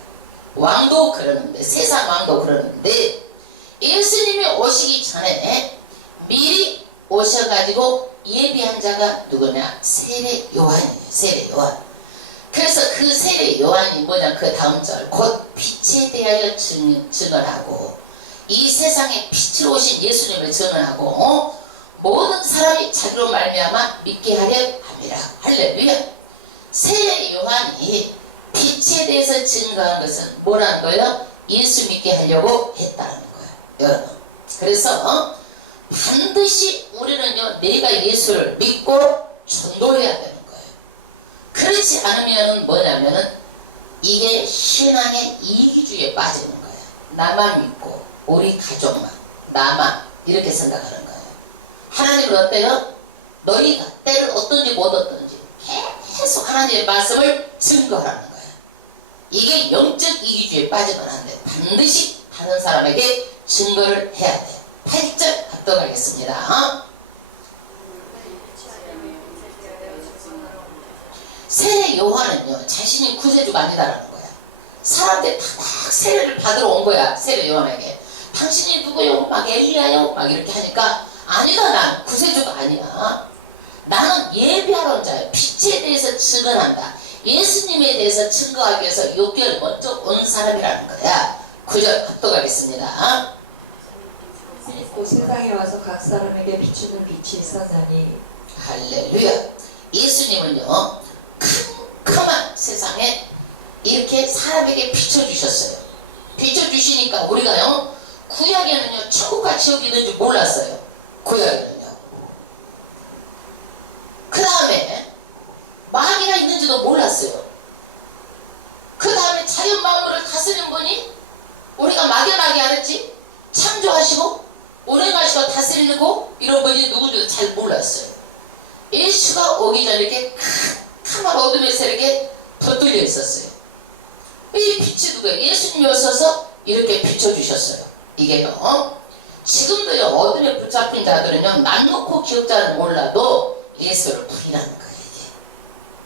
왕도 그러는데, 세상 왕도 그러는데 예수님이 오시기 전에 미리 오셔가지고 예비한 자가 누구냐? 세례 요한이에요. 세례 요한. 그래서 그 세례 요한이 뭐냐? 그 다음 절 곧 빛에 대하여 증언하고 이 세상에 빛으로 오신 예수님을 증언하고 모든 사람이 자기로 말미암아 믿게 하려 함이라. 할렐루야. 세례 요한이 빛에 대해서 증거한 것은 뭐라는 거예요? 예수 믿게 하려고 했다는 거예요. 여러분. 그래서 반드시 우리는요, 내가 예수를 믿고 전도해야 되는 거예요. 그렇지 않으면 뭐냐면은 이게 신앙의 이기주의에 빠지는 거예요. 나만 믿고 우리 가족만 나만 이렇게 생각하는 거예요. 하나님은 어때요? 너희가 때를 어떤지 못 어떤지 계속 하나님의 말씀을 증거하라는 거예요. 이게 영적 이기주의에 빠지면 안 돼. 반드시 다른 사람에게 증거를 해야 돼. 8절 합독하겠습니다. 세례 요한은요, 자신이 구세주가 아니다라는 거야. 사람들이 다 세례를 받으러 온 거야. 세례 요한에게. 당신이 누구요? 막 엘리야요? 막 이렇게 하니까 아니다, 난 구세주가 아니야. 나는 예비하러 온 자야. 빛에 대해서 증언한다. 예수님에 대해서 증거하기 위해서 여기를 먼저 온 사람이라는 거야. 9절 합독하겠습니다. 또 세상에 와서 각 사람에게 비추는 빛이 있었나니. 할렐루야. 예수님은요, 캄캄한 세상에 이렇게 사람에게 비춰주셨어요. 비춰주시니까 우리가요, 구약에는요, 천국과 지옥이 있는지 몰랐어요. 구약에는요. 그 다음에 마귀가 있는지도 몰랐어요. 그 다음에 자연 만물을 다스리는 분이 우리가 막연하게 알았지, 창조하시고 운행하시고 다스리고 이런 분이 누군지도 잘 몰랐어요. 예수가 오기 전에 이렇게 캄캄한 어둠의 세력에 덧들려 있었어요. 이 빛이 누구예요? 예수님이 오셔서 이렇게 비춰주셨어요. 이게요, 지금도요, 어둠에 붙잡힌 자들은요, 맘놓고 기억자는 몰라도 예수를 부인하는 거예요. 이게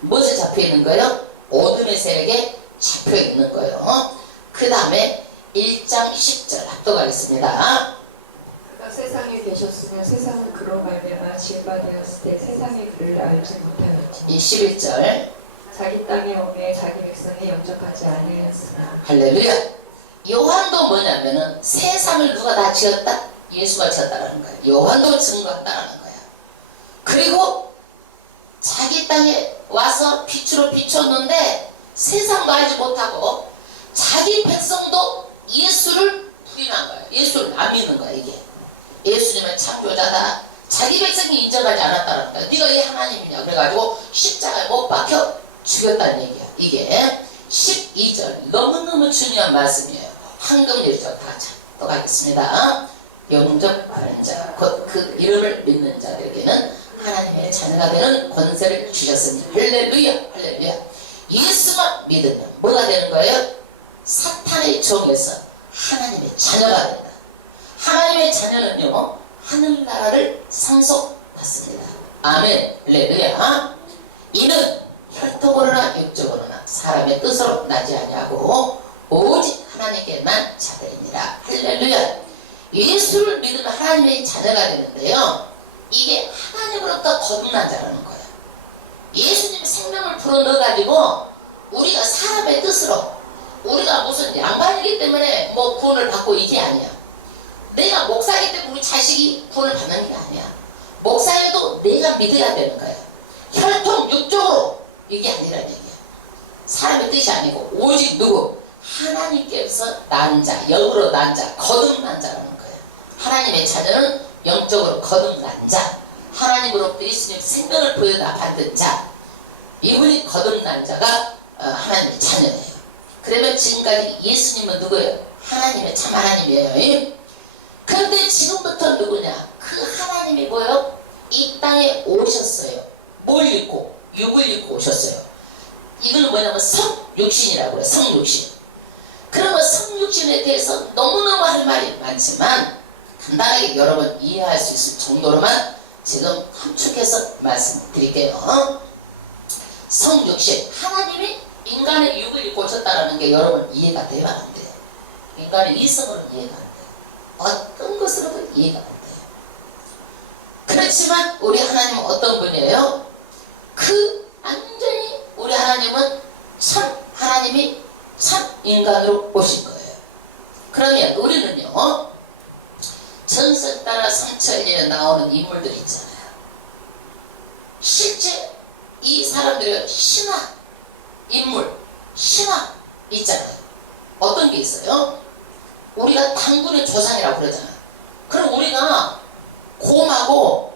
무엇에 잡혀있는 거예요? 어둠의 세력에 잡혀있는 거예요. 그 다음에 1장 10절 합독하겠습니다. 그가 세상에 계셨으며 세상은 그로 말미암아 진바되었을 때 세상이 그를 알지 못하였지. 이 11절 자기 땅에 오매 자기 백성이 영접하지 아니하였으나. 할렐루야. 요한도 뭐냐면은 세상을 누가 다 지었다? 예수가 지었다라는 거예요. 요한도 증거했다라는 거예요. 그리고 자기 땅에 와서 빛으로 비췄는데 세상도 알지 못하고 자기 백성도 예수를 부인한 거예요. 예수를 안 믿는 거야. 이게 예수님은 창조자다. 자기 백성이 인정하지 않았다는 거야. 네가 왜 하나님이냐 그래가지고 십자가에 못 박혀 죽였다는 얘기야. 이게 12절 너무너무 중요한 말씀이에요. 황금 1절 다 찾도록하겠습니다. 영접하는 자, 곧 그 이름을 믿는 자들에게는 하나님의 자녀가 되는 권세를 주셨으니. 할렐루야. 할렐루야. 예수만 믿으면 뭐가 되는 거예요? 사탄의 종에서 하나님의 자녀가 된다. 하나님의 자녀는요, 하늘나라를 상속받습니다. 아멘. 할렐루야. 이는 혈통으로나 육적으로나 사람의 뜻으로 나지 아니하고 오직 하나님께만 자들입니다. 할렐루야. 예수를 믿으면 하나님의 자녀가 되는데요, 이게 하나님으로부터 거듭난 자라는 거예요. 예수님 생명을 불어넣어가지고 우리가 사람의 뜻으로, 우리가 무슨 양반이기 때문에 뭐 구원을 받고 이게 아니야. 내가 목사이기 때문에 우리 자식이 구원을 받는 게 아니야. 목사여도 내가 믿어야 되는 거야. 혈통 육적으로 이게 아니라는 얘기야. 사람의 뜻이 아니고 오직 누구? 하나님께서 난 자, 영으로 난 자, 거듭난 자라는 거예요. 하나님의 자녀는 영적으로 거듭난 자, 하나님으로부터 예수님 생명을 보여다 받은 자, 이분이 거듭난 자가 하나님의 자녀예요. 그러면 지금까지 예수님은 누구예요? 하나님의 참 하나님이에요. 그런데 지금부터 누구냐? 그 하나님이 뭐예요? 이 땅에 오셨어요. 뭘 입고? 육을 입고 오셨어요. 이건 뭐냐면 성육신이라고 해요. 성육신. 그러면 성육신에 대해서 너무너무 할 말이 많지만 간단하게 여러분 이해할 수 있을 정도로만 지금 함축해서 말씀드릴게요. 성육신, 하나님이 인간의 육을 입고 오셨다는 게 여러분 이해가 돼요, 안 돼요? 인간의 이성으로 이해가 안 돼요. 어떤 것으로도 이해가 안 돼요. 그렇지만 우리 하나님은 어떤 분이에요? 완전히 우리 하나님은 하나님이 참 인간으로 오신 거예요. 그러면 우리는요, 전설 따라 삼천리에 나오는 인물들이 있잖아요. 실제 이 사람들의 신화 인물, 신화 있잖아요. 어떤 게 있어요? 우리가 당군의 조상이라고 그러잖아요. 그럼 우리가 곰하고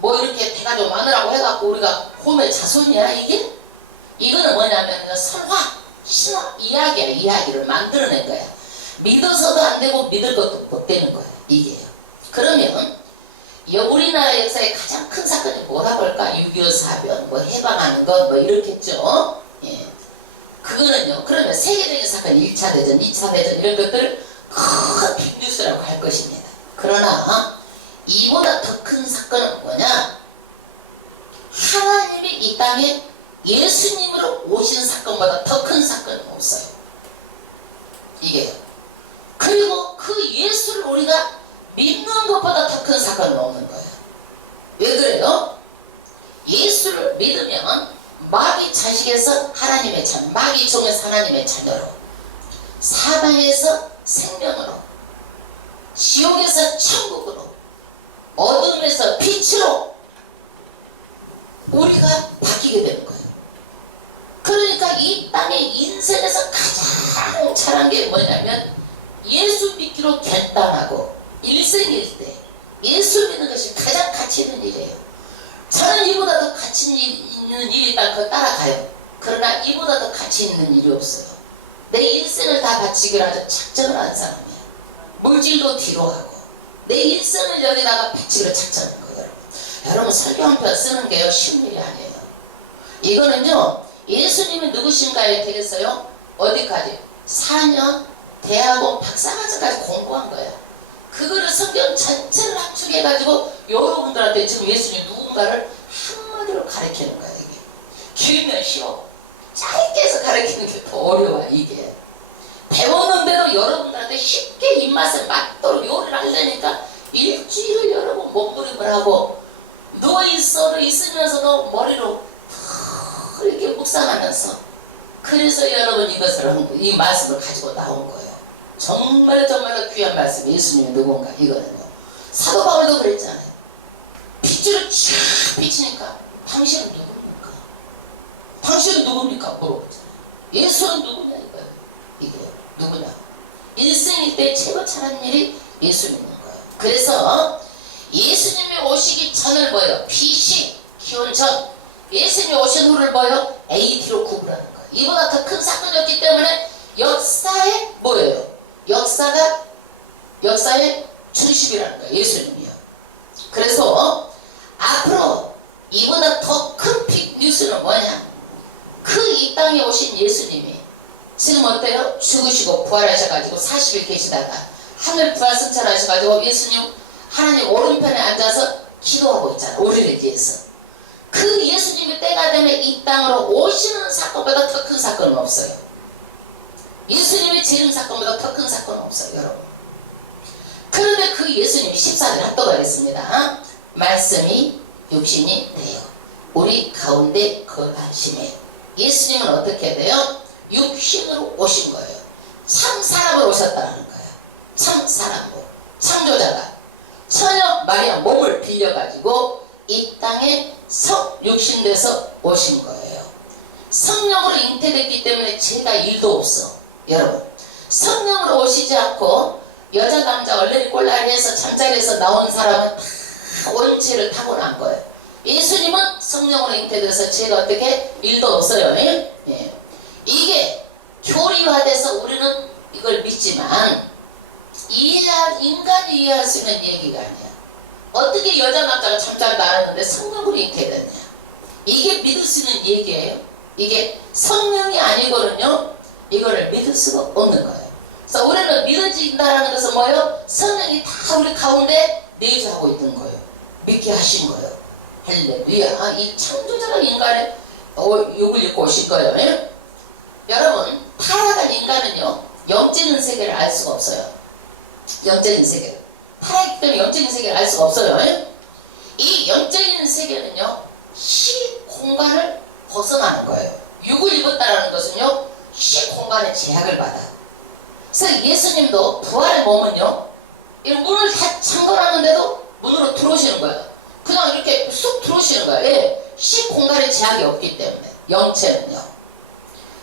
뭐 이렇게 해가지고 마누라고 해갖고 우리가 곰의 자손이야 이게? 이거는 뭐냐면 설화, 신화, 이야기야. 이야기를 만들어낸 거야. 믿어서도 안 되고 믿을 것도 못 되는 거야. 이게요. 그러면 우리나라 역사의 가장 큰 사건이 뭐라고 할까? 6.25 사변, 뭐 해방하는 것, 뭐 이렇겠죠. 예. 그거는요. 그러면 세계적인 사건, 1차 대전, 2차 대전 이런 것들을 큰 빅뉴스라고 할 것입니다. 그러나 이보다 더 큰 사건은 뭐냐? 하나님이 이 땅에 예수님으로 오신 사건보다 더 큰 사건은 없어요. 이게요. 그리고 그 예수를 우리가 믿는 것보다 더 큰 사건은 없는 거예요. 왜 그래요? 예수를 믿으면 마귀 자식에서 하나님의 자녀, 마귀 종에서 하나님의 자녀로, 사방에서 생명으로, 지옥에서 천국으로, 어둠에서 빛으로 우리가 바뀌게 되는 거예요. 그러니까 이 땅의 인생에서 가장 잘한 게 뭐냐면 예수 믿기로 결단하고 일생일대 예수 믿는 것이 가장 가치 있는 일이에요. 저는 이보다 더 가치 있는 일이 있다 그거 따라가요. 그러나 이보다 더 가치 있는 일이 없어요. 내 일생을 다 바치기로 하자 작정을 한 사람이야. 물질도 뒤로 하고 내 일생을 여기다가 바치기로 작정한 거예요. 여러분 설교 한 편 쓰는 게요 쉬운 일이 아니에요. 이거는요 예수님이 누구신가에 대해서요 어디까지 4년 대학원 박사과정까지 공부한 거예요. 그거를 성경 전체를 합축해가지고 여러분들한테 지금 예수님 누군가를 한마디로 가르치는 거예요. 이게 길면 쉬워, 짧게 해서 가르치는 게 더 어려워. 이게 배웠는데도 여러분들한테 쉽게 입맛에 맞도록 요리를 하려니까 일주일을 여러분 몸부림을 하고 있으면서도 머리로 이렇게 묵상하면서, 그래서 여러분 이 말씀을 가지고 나온 거예요. 정말 귀한 말씀. 예수님이 누군가 이거는요. 사도 바울도 그랬잖아요. 빛으로 쫙 비치니까 당신은 누굽니까? 당신은 누굽니까? 물어보잖아요. 예수는 누구냐 이거예요. 이게 누구냐? 일생일대 최고 잘한 일이 예수 믿는 거예요. 그래서 예수님이 오시기 전을 뭐예요? BC 기원 전, 예수님이 오신 후를 뭐예요? AD로 구분하는 거예요. 이보다 더 큰 사건이었기 때문에 역사의 뭐예요? 역사의 중심이라는 거예요. 예수님이요. 그래서 앞으로 이보다 더 큰 빅 뉴스는 뭐냐? 이 땅에 오신 예수님이 지금 어때요? 죽으시고 부활하셔가지고 40일 계시다가 하늘 부활 승천하셔가지고 예수님 하나님 오른편에 앉아서 기도하고 있잖아요. 우리를 위해서. 그 예수님이 때가 되면 이 땅으로 오시는 사건보다 더 큰 사건은 없어요. 예수님의 재림 사건보다 더 큰 사건은 없어요. 여러분. 그런데 그 예수님이 14절 합독하겠습니다. 말씀이 육신이 되어 우리 가운데 거하심에, 예수님은 어떻게 돼요? 육신으로 오신 거예요. 참 사람으로 오셨다는 거예요. 참 사람으로. 창조자가 처녀 마리아 몸을 빌려가지고 이 땅에 육신돼서 오신 거예요. 성령으로 잉태됐기 때문에 죄가 1도 없어. 여러분, 성령으로 오시지 않고 여자 남자 얼레리 꼴라리 해서 잠자리에서 나온 사람은 다 원죄를 타고난 거예요. 예수님은 성령으로 잉태돼서 죄가 어떻게 1도 없어요. 예. 이게 교리화돼서 우리는 이걸 믿지만 인간이 이해할 수 있는 얘기가 아니야. 어떻게 여자 남자가 잠자리 나왔는데 성령으로 잉태됐냐? 이게 믿을 수 있는 얘기예요. 이게 성령이 아니고는요 이거를 믿을 수가 없는 거예요. 그래서 우리는 믿어진다라는 것은 뭐예요? 성령이 다 우리 가운데 내주하고 있는 거예요. 믿게 하신 거예요. 할렐루야. 이 창조자가 인간의 욕을 입고 오실 거예요. 예? 여러분, 타락한 인간은요 영적인 세계를 알 수가 없어요. 영적인 세계를 타락했기 때문에 영적인 세계를 알 수가 없어요. 예? 이 영적인 세계는요, 시 공간을 벗어나는 거예요. 육을 입었다라는 것은요, 시 공간의 제약을 받아. 그래서 예수님도 부활의 몸은요, 이 문을 다 잠궈놨는데도 문으로 들어오시는 거예요. 그냥 이렇게 쑥 들어오시는 거예요. 예, 시 공간의 제약이 없기 때문에, 영체는요.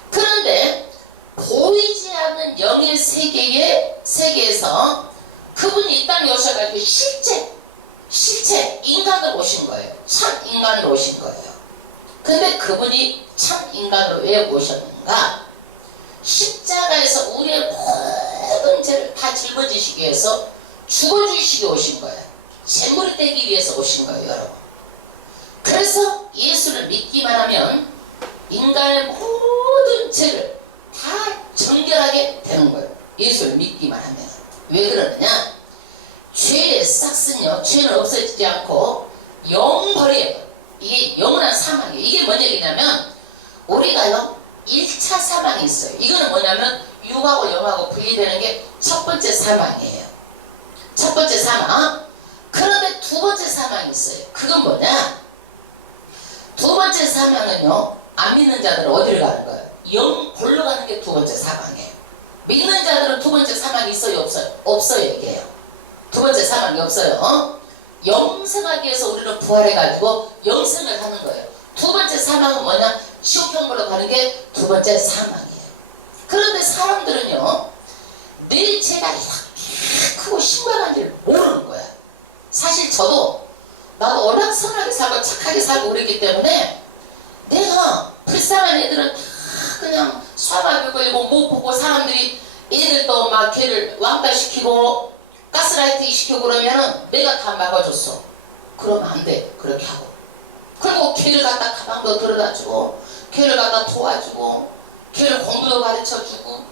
그런데 보이지 않는 영의 세계에서 그분이 이 땅에 오셔가지고 실제 인간으로 오신 거예요. 참 인간으로 오신 거예요. 근데 그분이 참 인간으로 왜 오셨는가? 십자가에서 우리의 모든 죄를 다 짊어지시기 위해서 죽어주시기 오신 거예요. 제물이 되기 위해서 오신 거예요, 여러분. 그래서 예수를 믿기만 하면 인간의 모든 죄를 다 정결하게 되는 거예요. 예수를 믿기만 하면. 왜 그러느냐? 죄의 싹은요, 죄는 없어지지 않고 영벌이에요. 이게 영원한 사망이에요. 이게 뭔 얘기냐면, 우리가요, 1차 사망이 있어요. 이거는 뭐냐면, 육하고 영하고 분리되는 게 첫 번째 사망이에요. 첫 번째 사망. 그런데 두 번째 사망이 있어요. 그건 뭐냐? 두 번째 사망은요, 안 믿는 자들은 어디를 가는 거예요? 영골로 가는 게 두 번째 사망이에요. 믿는 자들은 두 번째 사망이 있어요, 없어요? 없어요, 이게요. 두 번째 사망이 없어요. 영생하기 위해서 우리는 부활해가지고 영생을 하는 거예요. 두 번째 사망은 뭐냐? 지옥형벌로 가는 게 두 번째 사망이에요. 그런데 사람들은요, 내 죄가 이렇게 크고 심각한지를 모르는 거야. 사실 나도 워낙 선하게 살고 착하게 살고 그랬기 때문에, 내가 불쌍한 애들은 다 그냥 소아마비 걸리고 못 보고, 사람들이 애들도 막 걔를 왕따시키고 가스라이팅 시키고 그러면은 내가 다 막아줬어. 그러면 안 돼. 그렇게 하고. 그리고 걔를 갖다 가방도 들어다주고, 걔를 갖다 도와주고, 걔를 공부도 가르쳐주고,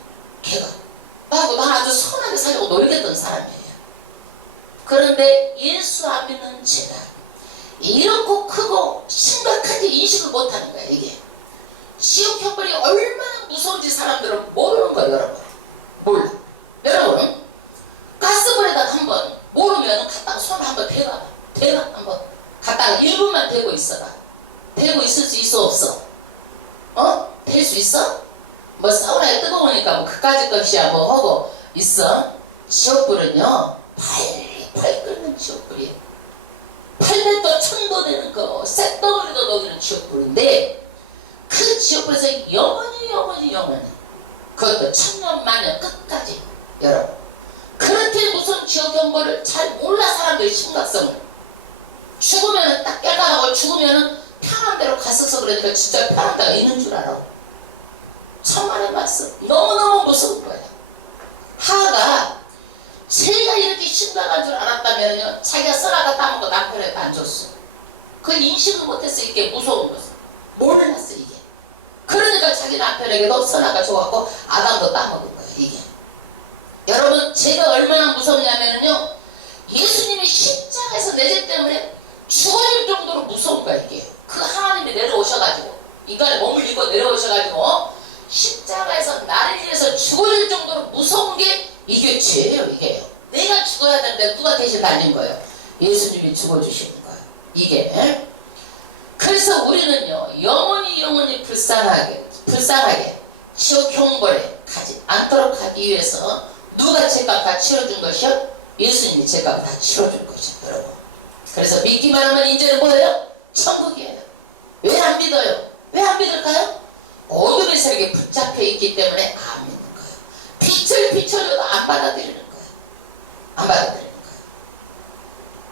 난 아주 선하게 살려고 노력했던 사람이에요. 그런데 예수 안 믿는 죄가 이렇고 크고 심각한지 인식을 못하는 거야, 이게. 지옥 형벌이 얼마나 무서운지 사람들은 모르는 거예요, 여러분. 몰라. 여러분, 가스불에다가 한번 모르면 갖다가 손을 한번 대봐. 한번. 갖다가 1분만 대고 있어봐. 대고 있을 수 있어, 없어? 될 수 있어? 뭐 사우나에 뜨거우니까 뭐 그까짓 것이야 뭐 하고 있어. 지옥불은요, 팔팔 끓는 지옥불이에요. 800도 1000도 되는 거, 쇳덩어리도 녹이는 지옥불인데, 그 지옥불에서 영원히 그것도 천년 만년 끝까지. 여러분, 그렇게 무슨 지옥 형벌을 잘 몰라, 사람들이 심각성을. 죽으면은 딱 깨달아고, 죽으면은 편한 대로 갔어서 그러니까 진짜 편한 데가 있는 줄 알아. 천만의 말씀. 너무너무 무서운 거예요. 하가 제가 이렇게 심각한 줄 알았다면요, 자기가 써나가 따먹고 남편에게 안 줬어. 그 인식을 못해서 이게 무서운 거죠. 몰랐어, 이게. 그러니까 자기 남편에게도 써나가 줘갖고 아담도 따먹은 거예요, 이게. 여러분, 제가 얼마나 무섭냐면요, 예수님이 십자가에서 내 죄 때문에 죽어질 정도로 무서운 거야, 이게. 그 하나님이 내려오셔가지고, 인간의 몸을 입고 내려오셔가지고 십자가에서 나를 위해서 죽어질 정도로 무서운 게 이게 죄예요, 이게요. 내가 죽어야 되는데 누가 대신 날린 거예요? 예수님이 죽어주시는 거예요, 이게. 그래서 우리는요, 영원히 불쌍하게 지옥 형벌에 가지 않도록 하기 위해서 누가 죄값 다 치러준 것이요? 예수님이 죄값 다 치러준 것이요, 여러분. 그래서 믿기만 하면 이제는 뭐예요? 천국이에요. 왜 안 믿어요? 왜 안 믿을까요? 어둠의 세력에 붙잡혀 있기 때문에 안 믿는 거예요. 빛을 비춰줘도 안 받아들이는 거예요. 안 받아들이는 거예요.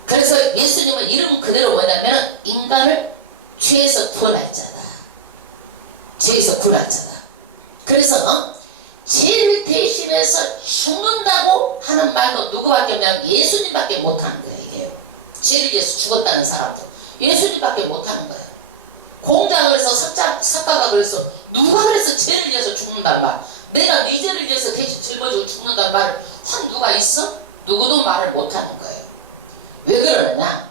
그래서 예수님은 이름 그대로 뭐냐면, 인간을 죄에서 구원할 자다. 죄에서 구원할 자다. 그래서 죄를 대신해서 죽는다고 하는 말도 누구밖에 없냐면 예수님밖에 못하는 거예요, 이게. 죄를 위해서 죽었다는 사람도 예수님밖에 못하는 거예요. 공장에서 석가가 그래서, 누가 그래서 죄를 위해서 죽는단 말, 내가 네 죄를 위해서 대신 짊어지고 죽는단 말을 한 누가 있어? 누구도 말을 못하는 거예요. 왜 그러느냐?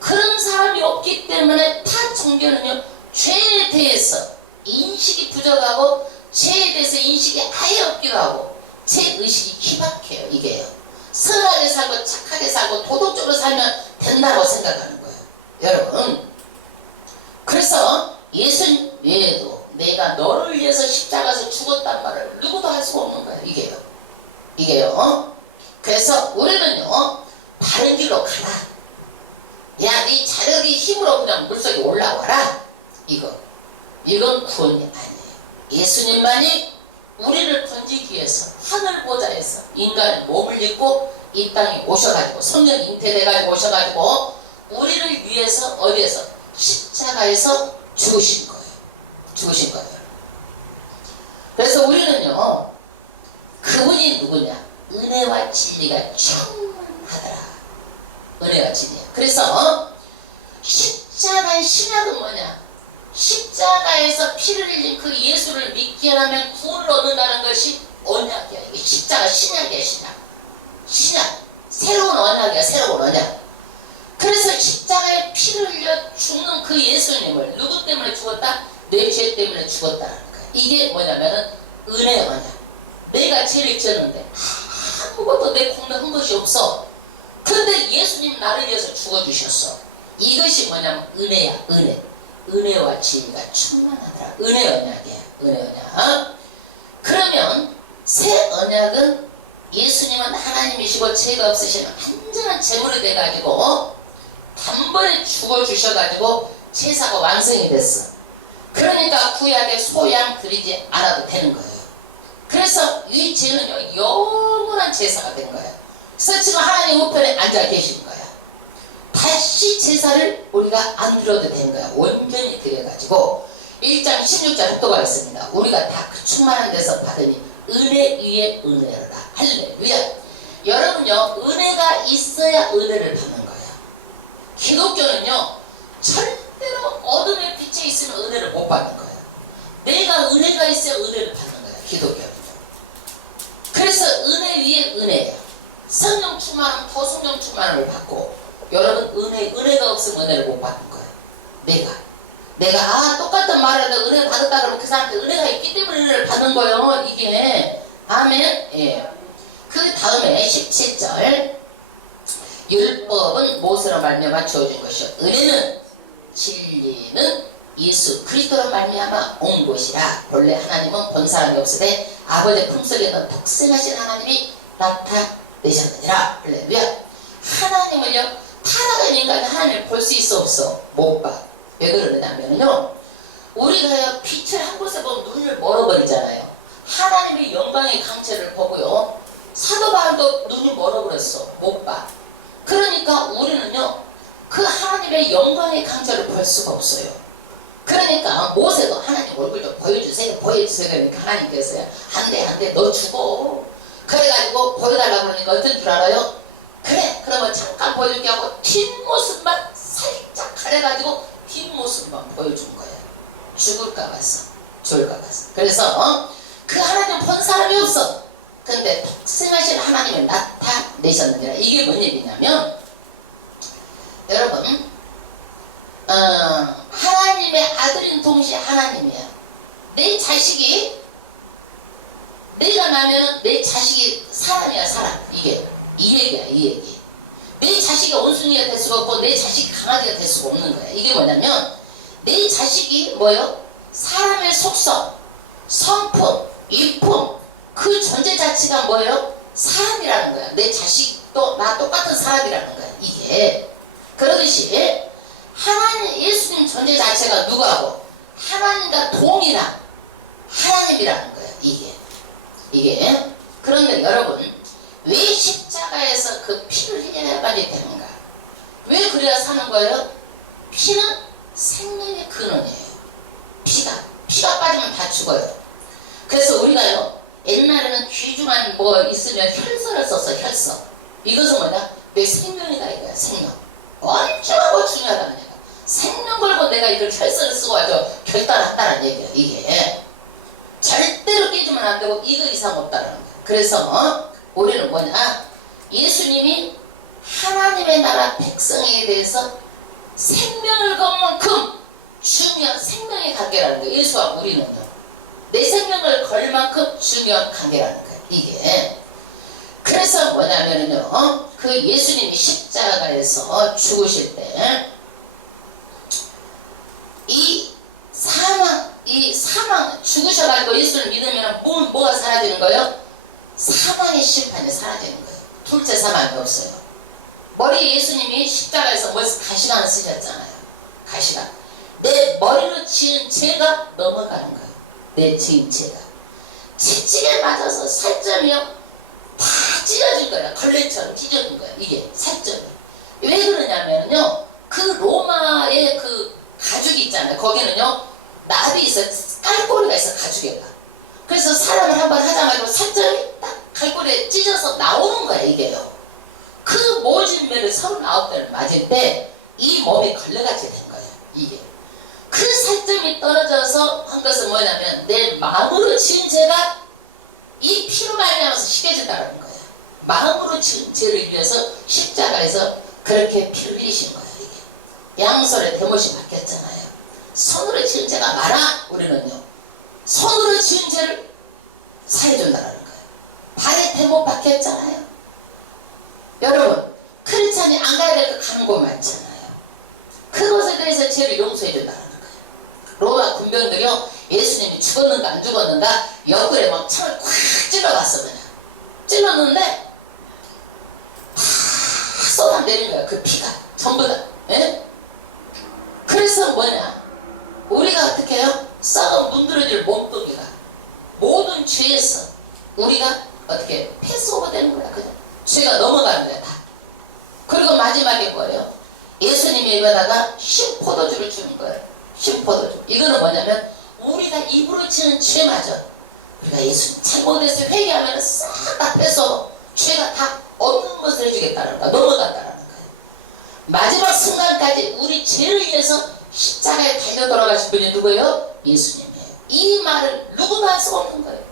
그런 사람이 없기 때문에 타 종교는요, 죄에 대해서 인식이 부족하고, 죄에 대해서 인식이 아예 없기도 하고, 죄의식이 희박해요, 이게요. 선하게 살고 착하게 살고 도덕적으로 살면 된다고 생각하는 거예요. 여러분, 그래서 예수님 외에도 내가 너를 위해서 십자가에서 죽었단 말을 누구도 할 수가 없는 거예요. 이게요. 그래서 우리는요, 바른 길로 가라. 야, 네 자력이 힘으로 그냥 물속에 올라와라. 이건 구원이 아니에요. 예수님만이 우리를 건지기 위해서 하늘 보좌에서 인간의 몸을 입고 이 땅에 오셔가지고 성령 잉태돼가지고 오셔가지고 우리를 위해서 어디에서 십자가에서 죽으신 거예요. 그래서 우리는요, 그분이 누구냐? 은혜와 진리가 충만하더라. 은혜와 진리. 그래서 십자가의 신약은 뭐냐? 십자가에서 피를 흘린 그 예수를 믿게 하면 구원을 얻는다는 것이 언약이야. 이게 십자가 신약이야. 신약. 새로운 언약이야. 새로운 언약. 그래서 십자가에 피를 흘려 죽는 그 예수님을 누구 때문에 죽었다? 내 죄 때문에 죽었다는 거야. 이게 뭐냐면은 은혜 언약. 내가 죄를 지었는데 아무것도 내 공덕한 것이 없어. 근데 예수님 나를 위해서 죽어주셨어. 이것이 뭐냐면 은혜야. 은혜와 진리가 충만하더라. 은혜 언약이야. 은혜 언약. 그러면 새 언약은 예수님은 하나님이시고 죄가 없으시는 완전한 제물이 돼가지고 단번에 죽어주셔가지고 제사가 완성이 됐어. 그러니까 구약에 소양 드리지 않아도 되는 거예요. 그래서 이 죄는요, 영원한 제사가 된 거예요. 그래서 지금 하나님 우편에 앉아 계신 거야. 다시 제사를 우리가 안 드려도 되는 거야. 온전히 드려가지고 1장 16절 또 가겠습니다. 우리가 다 그 충만한 데서 받으니 은혜 위에 은혜로라. 할렐루야. 여러분요, 은혜가 있어야 은혜를 받는 거야. 기독교는요, 절대로 어둠의 빛에 있으면 은혜를 못 받는 거야. 내가 은혜가 있어야 은혜를 받는 거야. 기독교는요. 그래서 은혜 위에 은혜야. 성령 충만은 더 성령 충만을 받고, 여러분 은혜가 없으면 은혜를 못 받는 거야. 내가 똑같은 말을 해도 은혜 받았다 그러면 그 사람한테 은혜가 있기 때문에 은혜를 받는 거예요. 이게 아멘. 예. 그 다음에 17절 율법은 무엇으로 말미암아 주어진 것이요 은혜는 진리는 예수 그리스도로 말미암아 온 것이라. 본래 하나님은 본 사람이 없으되 아버지의 품속에 있는 독생하신 하나님이 나타내셨느니라. 할렐루야. 하나님은요, 타락한 인간이 하나님을 볼 수 있어 없어? 못 봐. 왜 그러냐면요, 우리가요 빛을 한 곳에 보면 눈을 멀어버리잖아요. 하나님의 영광의 강체를 보고요, 사도 바울도 눈이 멀어버렸어. 못 봐. 그러니까 우리는요, 그 하나님의 영광의 강체를 볼 수가 없어요. 그러니까 모세도 하나님 얼굴 좀 보여주세요. 그러니까 하나님께서요, 안돼 너 죽어. 그래가지고 보여달라고 그러니까 어떤 줄 알아요? 그래, 그러면 잠깐 보여줄게 하고 뒷모습만 살짝 가려가지고 뒷모습만 보여준 거예요. 죽을까 봤어. 그래서 그 하나님 본 사람이 없어. 근데 독생하신 하나님을 나타내셨느니라. 이게 뭔 얘기냐면, 여러분, 하나님의 아들인 동시에 하나님이야. 내 자식이, 내가 나면은 내 자식이 사람이야, 사람. 이게 이 얘기. 내 자식이 원숭이가 될 수가 없고 내 자식이 강아지가 될 수가 없는 거야. 이게 뭐냐면, 내 자식이 뭐요? 사람의 속성, 성품, 일품, 그 존재 자체가 뭐예요? 사람이라는 거야. 내 자식도 나 똑같은 사람이라는 거야. 이게 그러듯이 하나님, 예수님 존재 자체가 누구하고? 하나님과 동일한 하나님이라는 거야. 이게 그런데 여러분, 왜 십자가에서 그 피를 흘려야까지 되는가? 왜 그래야 사는 거예요? 피는 생명의 근원이에요. 피가 빠지면 다 죽어요. 그래서 우리가요, 옛날에는 귀중한 뭐 있으면 혈서를 썼어. 혈서. 이것은 뭐냐? 내 생명이다 이거야. 생명. 엄청나고 중요하다는 얘기야. 생명 걸고 내가 이걸 혈서를 쓰고 아주 결단했다는 얘기야. 이게 절대로 깨지면 안 되고 이거 이상 없다는 거야. 그래서 우리는 뭐냐? 예수님이 하나님의 나라 백성에 대해서 생명을 건 만큼 중요한 생명의 관계라는 거예요. 예수와 우리는요, 내 생명을 걸 만큼 중요한 관계라는 거예요. 이게 그래서 뭐냐면요, 그 예수님이 십자가에서 죽으실 때 이 사망, 죽으셔가지고 예수를 믿으면 뭐가 사라지는 거예요? 사망의 심판이 사라지는 거예요. 둘째 사망이 없어요. 머리 예수님이 십자가에서 가시관을 쓰셨잖아요. 가시관. 내 머리로 지은 죄가 넘어가는 거예요. 내 지은 죄가. 채찍에 맞아서 살점이요. 다 찢어진 거예요. 걸레처럼 찢어진 거예요. 이게 살점이. 왜 그러냐면요. 그 로마의 그 가죽이 있잖아요. 거기는요. 납이 있어. 깔꼬리가 있어. 가죽에가. 그래서 사람을 한번 하자마자 살점이 딱 갈고리에 찢어서 나오는 거야. 이게요. 그 모진 매를 39대를 맞을 때 이 몸이 걸레같이 된 거야. 이게. 그 살점이 떨어져서 한 것은 뭐냐면 내 마음으로 지은 죄가 이 피로 말미암아서 씻겨진다는 거야. 마음으로 지은 죄를 위해서 십자가에서 그렇게 피를 흘리신 거야. 이게. 양손에 대못이 바뀌었잖아요. 손으로 지은 죄가 많아. 우리는요. 손으로 지은 죄를 사해준다는 거예요. 발에 대못 박혔잖아요. 여러분, 크리스찬이 안 가야 될 거 가는 곳 많잖아요. 그것에 대해서 죄를 용서해준다는 거예요. 로마 군병들이요, 예수님이 죽었는가 안 죽었는가 옆구리에 막 창을 꽉 찔러갔어. 그냥 찔렀는데 다 쏟아내린 거야. 그 피가 전부 다. 예? 그래서 뭐냐, 우리가 어떻게 해요? 썩어 문드러질 몸뚱이가 모든 죄에서 우리가 어떻게 패스오버 되는 거야. 그냥 죄가 넘어가는 거야. 다. 그리고 마지막에 뭐예요? 예수님이 입에다가 신포도주를 주는 거예요. 신포도주. 이거는 뭐냐면 우리가 입으로 지은 죄마저 우리가 예수님 잘못해서 회개하면 싹 다 패스오버, 죄가 다 없는 것을 해주겠다는 거야. 넘어간다는 거예요. 마지막 순간까지 우리 죄를 위해서 십자가에 달려 돌아가신 분이 누구예요? 예수님이에요. 이 말을 누구도 할 수가 없는 거예요.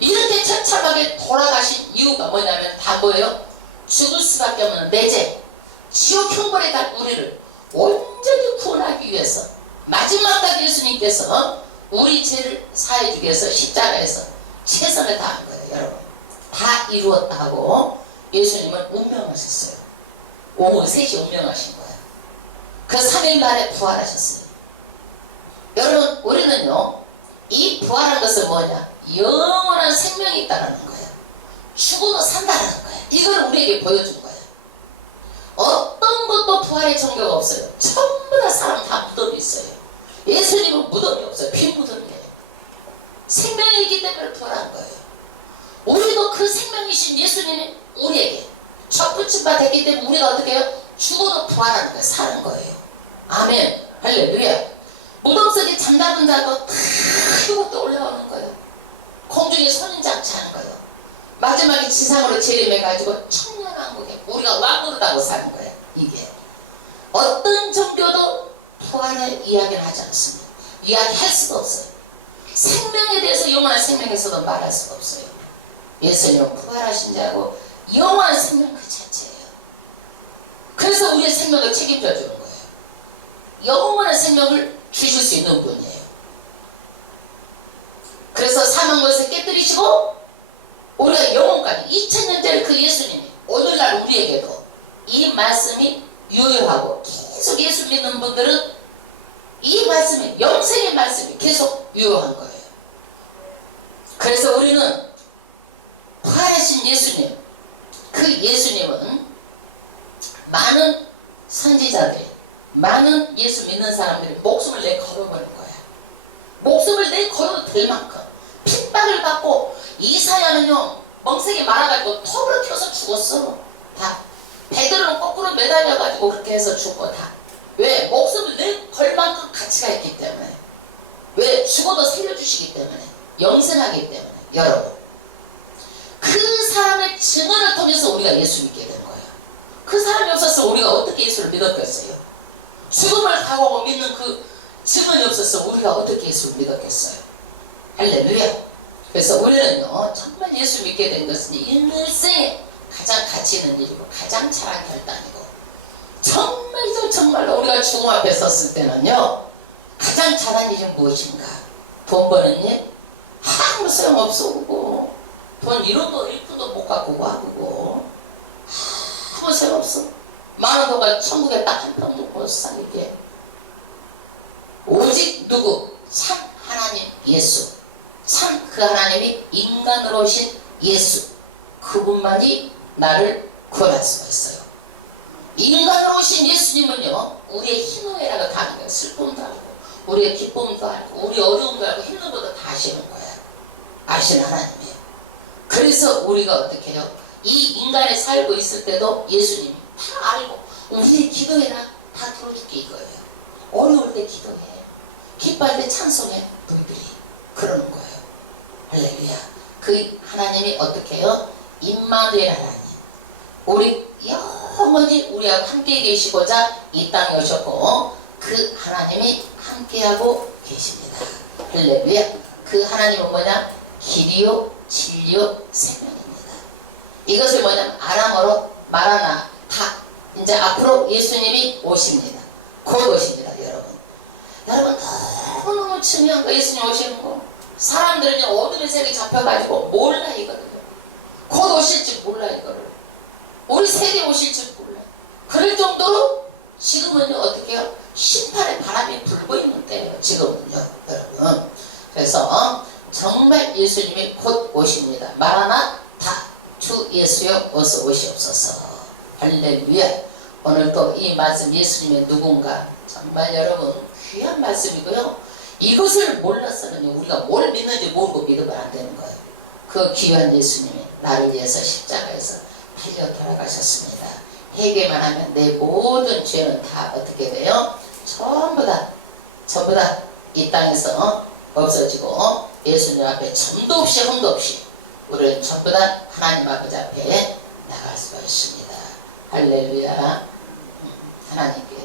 이렇게 처참하게 돌아가신 이유가 뭐냐면 다 뭐예요? 죽을 수밖에 없는 내 죄, 지옥 형벌에 간 우리를 온전히 구원하기 위해서 마지막까지 예수님께서 우리 죄를 사해주기 위해서 십자가에서 최선을 다한 거예요. 여러분, 다 이루었다고 예수님은 운명하셨어요. 오후 3시 운명하신 거예요. 그 3일 만에 부활하셨어요. 여러분, 우리는요, 이 부활한 것은 뭐냐? 영원한 생명이 있다는 거예요. 죽어도 산다는 거예요. 이걸 우리에게 보여준 거예요. 어떤 것도 부활의 종교가 없어요. 전부 다 사람 다 무덤이 있어요. 예수님은 무덤이 없어요. 빈 무덤이에요. 생명이 있기 때문에 부활한 거예요. 우리도 그 생명이신 예수님이 우리에게 첫 붙임바 됐기 때문에 우리가 어떻게 해요? 죽어도 부활하는 거예요. 사는 거예요. 아멘. 할렐루야. 무덤 속에 잠자던 자도 다 죽어도 올라오는 거예요. 공중에 선인장치 하는 거예요. 마지막에 지상으로 재림해가지고 천년왕국에 우리가 왕노릇하고 사는 거예요. 이게 어떤 종교도 부활의 이야기를 하지 않습니다. 이야기할 수가 없어요. 생명에 대해서 영원한 생명에서도 말할 수가 없어요. 예수님은 부활하신 자고 영원한 생명 그 자체예요. 그래서 우리의 생명을 책임져 주는 거예요. 영원한 생명을 주실 수 있는 분이에요. 그래서 사망 것을 깨뜨리시고 우리가 영원까지 2000년짜리 그 예수님이 오늘날 우리에게도 이 말씀이 유효하고 계속 예수 믿는 분들은 이 말씀이 영생의 말씀이 계속 유효한 거예요. 그래서 우리는 부활하신 예수님, 그 예수님은 많은 선지자들이, 많은 예수 믿는 사람들이 목숨을 내 걸어버린 거야. 목숨을 내 걸어도 될 만큼 핍박을 받고, 이사야는요 멍석에 말아가지고 톱으로 켜서 죽었어. 다 베드로는 거꾸로 매달려가지고 그렇게 해서 죽어. 다 왜? 목숨을 내 걸 만큼 가치가 있기 때문에. 왜? 죽어도 살려주시기 때문에, 영생하기 때문에. 여러분, 그 사람의 증언을 통해서 우리가 예수 믿게 된 거예요. 그 사람이 없었으면 우리가 어떻게 예수를 믿었겠어요? 죽음을 각오하고 믿는 그 증언이 없었으면 우리가 어떻게 예수를 믿었겠어요? 할렐루야. 그래서 우리는요 정말 예수 믿게 된 것은 일생에 가장 가치 있는 일이고 가장 잘한 결단이고, 정말로 우리가 죽음 앞에 섰을 때는요 가장 잘한 일은 무엇인가? 돈 버는 일? 아무 소용없어. 그거 돈 1원도 1푼도 못 갖고 하고 아무 소용없어. 10,000원 돈 가지고 천국에 딱 한 평 놓고 사니까 오직 누구? 참 하나님 예수. 참 그 하나님이 인간으로 오신 예수. 그분만이 나를 구원할 수가 있어요. 인간으로 오신 예수님은요, 우리의 희노애락을 다 알고, 슬픔도 알고, 우리의 기쁨도 알고, 우리 어려움도 알고, 힘든 것도 다 아시는 거예요. 아시는 하나님이에요. 그래서 우리가 어떻게 해요? 이 인간에 살고 있을 때도 예수님이 다 알고, 우리 기도해라, 다 들어줄게 이거예요. 어려울 때 기도해, 기뻐할 때 찬송해, 너희들이 그러는 거예요. 할렐루야. 그 하나님이 어떻게 해요? 임마누엘 하나님. 우리 영원히 우리하고 함께 계시고자 이 땅에 오셨고, 그 하나님이 함께하고 계십니다. 할렐루야. 그 하나님은 뭐냐? 길이요 진리요 생명입니다. 이것을 뭐냐면 아람어로 마라나 다. 이제 앞으로 예수님이 오십니다. 곧 오십니다. 여러분 너무너무 중요한 거, 예수님 오시는 거. 사람들은 어둠의 세력이 잡혀가지고 몰라 이거를요. 곧 오실 줄 몰라 이거를. 우리 세대 오실 줄 몰라. 그럴 정도로 지금은요 어떻게 해요? 심판의 바람이 불고 있는 때예요. 지금은요 여러분. 그래서 정말 예수님이 곧 오십니다. 마라나타, 주 예수여 어서 오시옵소서. 할렐루야. 오늘 또 이 말씀 예수님의 누군가 정말 여러분 귀한 말씀이고요. 이것을 몰라서는 우리가 뭘 믿는지 모르고 믿으면 안 되는 거예요. 그 귀한 예수님이 나를 위해서 십자가에서 달려 돌아가셨습니다. 회개만 하면 내 모든 죄는 다 어떻게 돼요? 전부 다 이 땅에서 없어지고 예수님 앞에 점도 없이 흠도 없이 우리는 전부 다 하나님 아버지 앞에 나갈 수가 있습니다. 할렐루야. 하나님께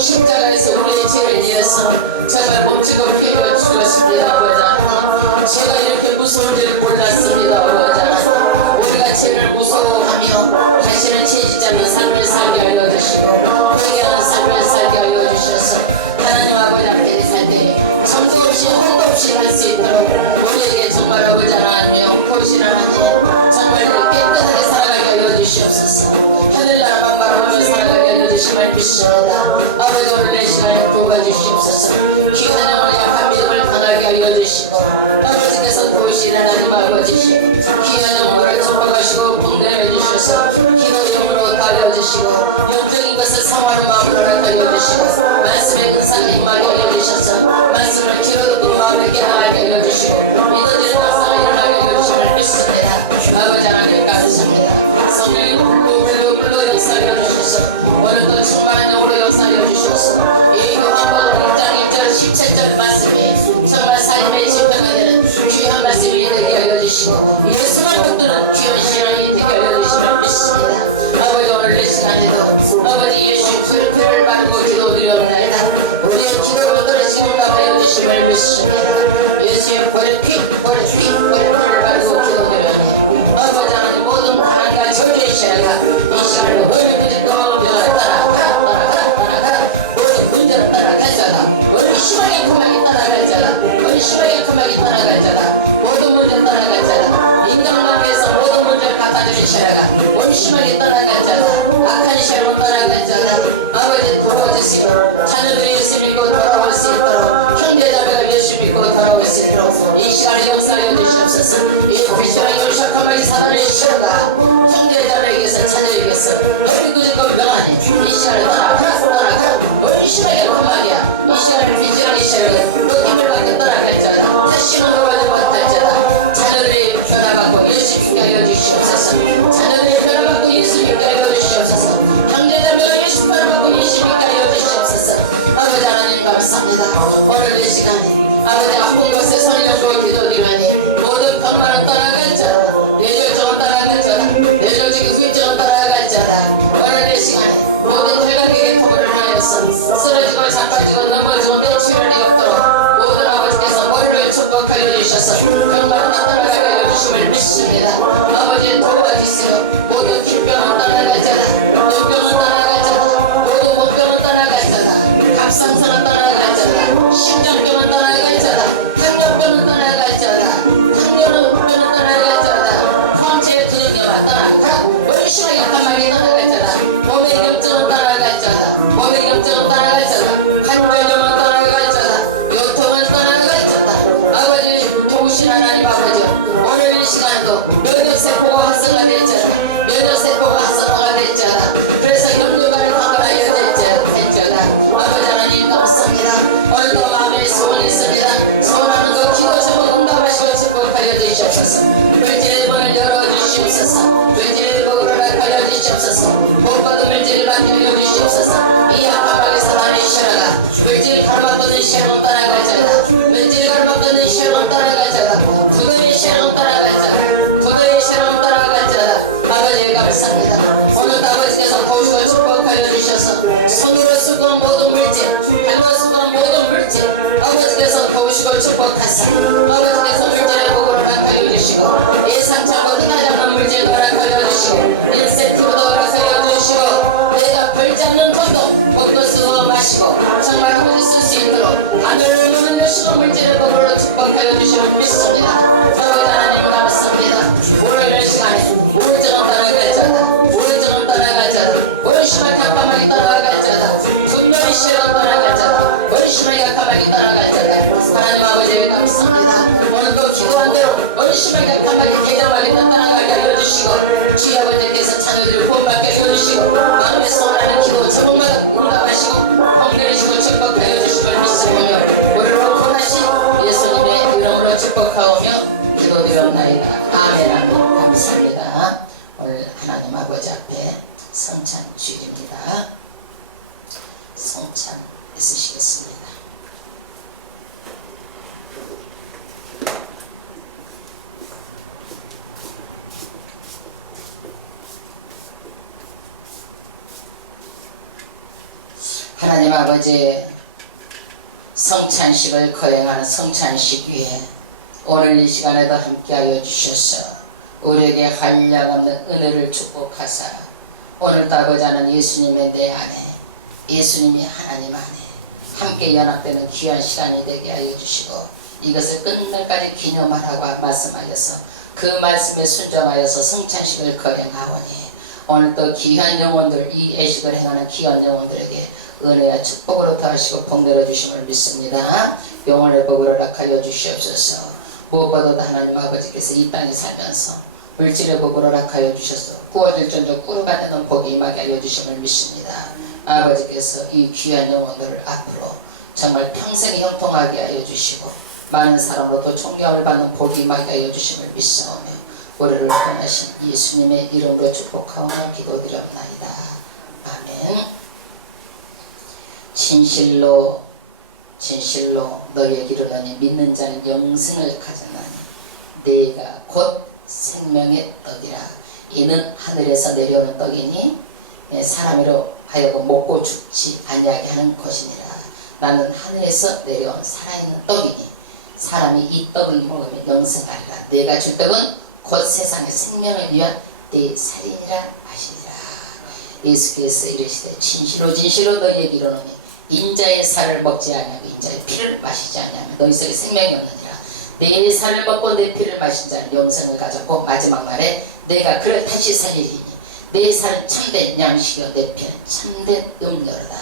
십자가에서 우리의 죄를 위해서 정말 몸지고 피를 주었습니다. 아버지, 제가 이렇게 무서운 줄 몰랐습니다. 아버지, 우리가 죄를 무서워 기도하며 다시는 죄짓지 않는 삶을 살게 하여 주시고 회개하는 삶을 살게 하여 주셔서 하나님 아버지 앞에 살때 점수 없이 한도 없이 갈 수 있도록 우리에게 정말 아버지 하나님 보시는 하나님 정말 깨끗하게 살아가게 하여 주시옵소서. 하늘나라 만바라보며 살아가게 하여 주심을 믿습니다. 아버지 오늘 내 시간에 도와주시옵소서. 귀한 영혼의 약한 믿음을 강하게 하여 주시고 아버지께서 도우시는 하나님 아버지시고 귀한 영혼을 축복하시고 복내려 주셔서 기도 영으로 달려주시고 영적인 것을 상하는 마음으로 달려 주시고 말씀의 은사를 임하게 하여 주셔서 말씀을 귀로 듣고 마음을 깨닫게 하여 주시고 믿어지는 말씀을 일어나게 하여 주심을 믿습니다. 아버지 하나님 감사합니다. 성령이 불로 역사하여 주셔서 오늘도 충만한 영으로 역사하여 주셔서 이 요한복음 1장 1절 17절 말씀이 정말 삶의 지표가 되는 귀한 말씀이 되게 하여 주시고 이 수많은 것들은 귀한 신앙이 되게 하여 주심을 믿습니다. 아버지 오늘 이 시간에도 아버지 예수 그리스도의 피를 바르고 기도드리옵나이다. 우리의 기도로 들으시고 답하여 주심을 믿습니다. 예수의 보혈 피를 바르고 기도드리오니 아버지 하나님 모든 가난과 저주의 시야가 이 시간에도 너희들이 떠나가라 모든 문제를 따라갈 자다. 너희 심하게 금하게 따라갈 자다. 너희 심하게 금하게 따라갈 자다. 모든 문제 따라갈 자다. 인간관계에서 모든 문제를 갖다주는 시야가 너희 심하게 따라갈 자다. 악한 시야로 따라갈 자다. 아버지 도와주시고 자녀들이 예수 믿고 돌아올 수 있도록 형제자매가 예수 믿고 돌아올 수 있도록 이 시간에 역사하여 주시옵소서. 이 불신앙이 요식함하게 사단의 시야가 형제자매에게서 자녀에게서 너희 그릇과 명하니 이 시간에 떠나가라 너희 심하게 금하게야 이 시간에 불신앙의 시야가 너 힘을 받고 떠나갈 자다. 다시는 돌아오지 못할 자다. 자녀들이 변화받고 예수 믿게 하여 주시옵소서. 자녀들이 변화받고 예수 믿게 하여 주시옵소서. 형제자매가 예수 변화받고 예수 믿게 하여 주시옵소서. 아버지 하나님 감사합니다. 오늘 이 시간에 아버지 아픈 것에 성령으로 기도드리오니 모든 병만은 떠나갈 자다. 뇌졸중은 떠나갈 자다. 뇌졸중의 후유증은 떠나갈 자다. 오늘 이 시간에 모든 혈관계의 통을 하여서 쓰러지고 자빠지고 넘어지고 내치를 없도록 모든 아버지께서 머리를 축복하여 주셔서 병만은 떠나가게 하여 주심을 믿습니다. 아버지 도와주시고 모든 기병은 떠나갈 자다. 눈병은 떠나갈 자다. 모든 목병은 떠나갈 자다. 갑상선은 떠나갈 자다. 심장병은 떠나갈 자다. 당뇨병은 떠나갈 자다. 당뇨병은 떠나갈 자다. 황체의 근육염은 떠나가 원심하게 가만히 떠나갈 자다. 몸의 염증은 떠나갈 자다. 몸의 염증은 떠나갈 자다. 관절염은 떠나갈 자다. 요통은 떠나갈 자다. 아버지 도우신 하나님 아버지 오늘 이 시간도 면역세포가 활성화될 자다. 면역세포가 활성화될 자다. 그래서 염증과를 건강하여 될 자다. 아버지 하나님 감사합니다. 오늘도 마음에 소원이 있습니다. 소원하는 것 기도 제목 응답하시고 축복하여 주시옵소서. 물질의 문을 열어주시옵소서. 물질의 복으로 낙하여 주시옵소서. 복 받은 물질을 받게 하여 주시옵소서. 이 악함하게 사단의 시야가 물질 가로막는 시야로 따라갈 자다. 물질 가로막는 시야로 따라갈 자다. 부도의 시야로 따라갈 자다. 부도의 시야로 따라갈 자다. 아버지 감사합니다. 오늘도 아버지께서 도우시고 축복하여 주셔서 손으로 수고한 모든 물질 발로 수고한 모든 물질 아버지께서 도우시고 축복하사 아버지께서 물질의 복으로 낙하여 주시고 예상치 않고 흔하지 않는 물질 허락하여 주시고 인센티브도 허락하여 주시고 내가 벌지 않는 돈도 복도 쓰고 마시고 정말 아버지 쓸 수 있도록 하늘을 누는 여시고 물질의 복으로 축복하여 주시고 믿습니다. 아버지 하나님 감사합니다. 오늘 이 시간에 우울증은 떠나갈 자다. 우울증은 떠나갈 자다. 원심하게 가만히 떠나갈 자다. 분명히 시험은 떠나갈 자다. 원심하게 가만히 떠나갈 자다. 하나님 아버지 감사합니다. 오늘도 기도한 대로 원심하게 가만히 대담하게 떠나가게 하여 주시고 주의 아버지께서 자녀들을 구원받게 하여 주시고 마음에 소원하는 기도 제목마다 응답하시고 복내리시고 축복하여 주시고 믿습니다. 우리를 구원하신 예수님의 이름으로 축복하오며 기도드리옵나이다. 아멘. 아멘. 감사합니다. 오늘 하나님 아버지 앞에 성찬 주일입니다. 성찬 애쓰시겠습니다. 하나님 아버지 성찬식을 거행하는 성찬식 위에 오늘 이 시간에도 함께하여 주셔서 우리에게 한량없는 은혜를 축복하사 오늘도 아버지 하나님 예수님의 내 안에 예수님이 하나님 안에 함께 연합되는 귀한 시간이 되게 하여 주시고 이것을 끝날까지 기념하라고 말씀하여서 그 말씀에 순종하여서 성찬식을 거행하오니 오늘도 귀한 영혼들 이 애식을 행하는 귀한 영혼들에게 은혜와 축복으로 더하시고 복 내려주심을 믿습니다. 영혼의 복으로 락하여 주시옵소서. 무엇보다도 하나님 아버지께서 이 땅에 살면서 물질의 복으로 락하여 주셔서 구워질 전적 꾸러가는 복이 임하게 하여 주심을 믿습니다. 아버지께서 이 귀한 영혼들을 앞으로 정말 평생 형통하게 하여 주시고 많은 사람으로부터 존경을 받는 복이 임하게 하여 주심을 믿사오며 우리를 떠나신 예수님의 이름으로 축복하오며 기도드렸나이다. 아멘. 진실로 너희에게 이르노니 믿는 자는 영생을 가졌나니 내가 곧 생명의 떡이라. 이는 하늘에서 내려오는 떡이니 사람으로 하여금 먹고 죽지 아니하게 하는 것이니라. 나는 하늘에서 내려온 살아있는 떡이니 사람이 이 떡을 먹으면 영생하리라. 내가 줄 떡은 곧 세상의 생명을 위한 내 살이니라 하시니라. 예수께서 이르시되 진실로 너희에게 이르노니 인자의 살을 먹지 아니하고 인자의 피를 마시지 아니하면 너희 속에 생명이 없느니라. 내 살을 먹고 내 피를 마신 자는 영생을 가졌고 마지막 날에 내가 그를 다시 살리리니 내 살은 참된 양식이요 내 피는 참된 음료로다.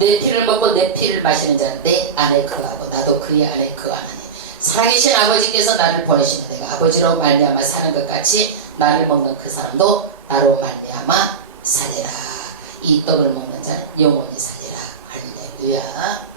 내 피를 먹고 내 피를 마시는 자는 내 안에 거하고 나도 그의 안에 거하나니 살아계신 아버지께서 나를 보내시면 내가 아버지로 말미암아 사는 것 같이 나를 먹는 그 사람도 나로 말미암아 살리라. 이 떡을 먹는 자는 영원히 살리라. 할렐루야.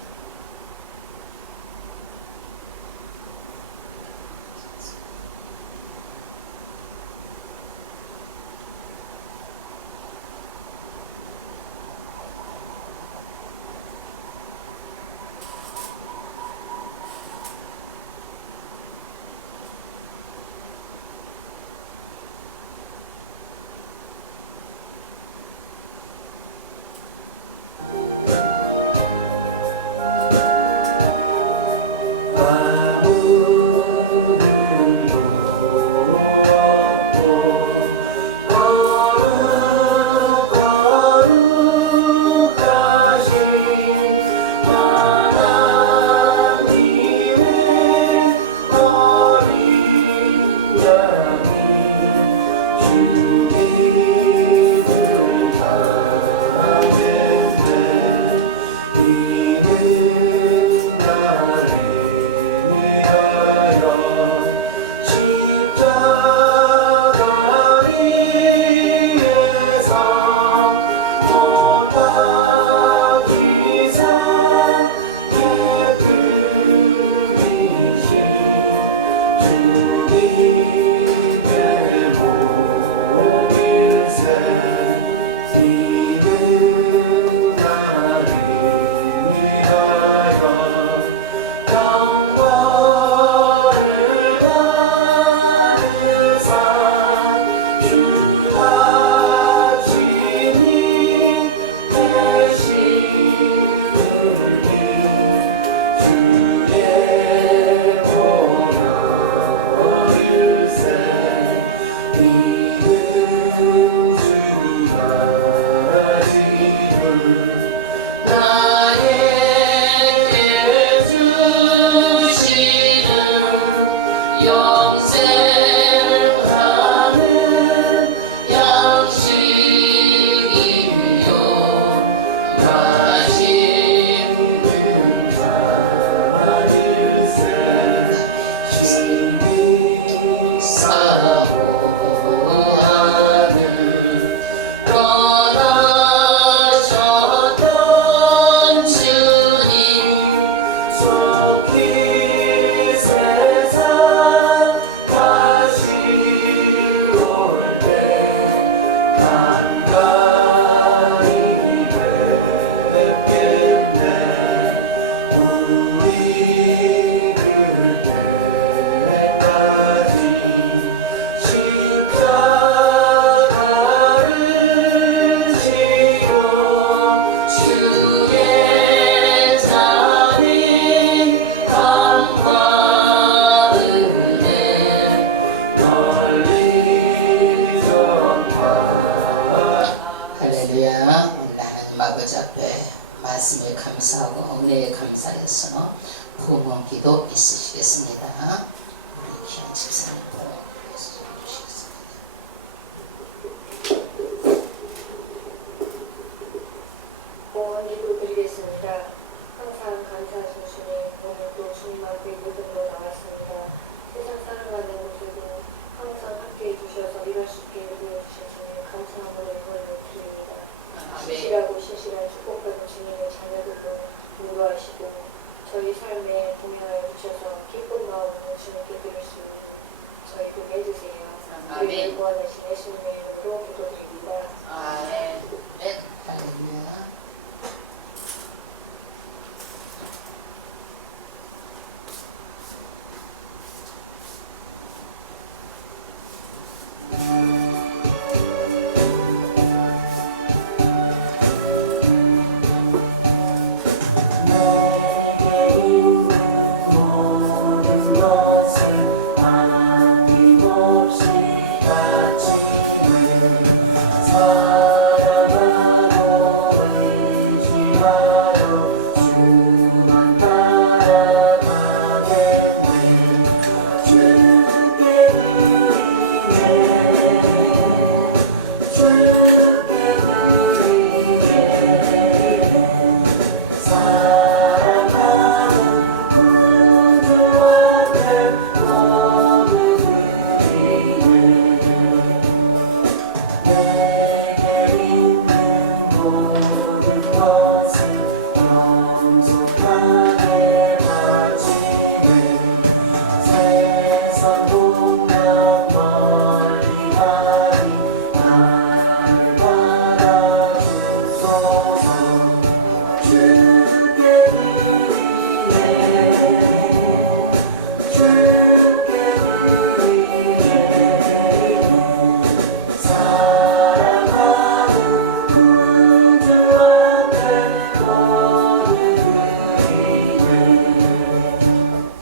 말씀에 감사하고 은혜에 감사해서 부흥기도 있으시겠습니다. 우리 귀한 집사님 주시겠습니다. 기도 드리겠습니다. 항상 감사하신 주님, 오늘도 주님 앞에 믿음으로 나왔습니다. 세상 살아가는 곳에도 항상 함께해 주셔서 일할 수 있게 인도해 주셔서 감사함으로 영광을 드립니다. 신실하고 신실한 축복받은 주님의 자녀들도 인도하시고 저희 삶에 동행하여 주셔서 기쁜 마음으로 주님께 드릴 수 있는 저희 그 해주세요. 우리를 구원하신 예수님의 이름으로 기도드립니다. 아멘. 할렐루야.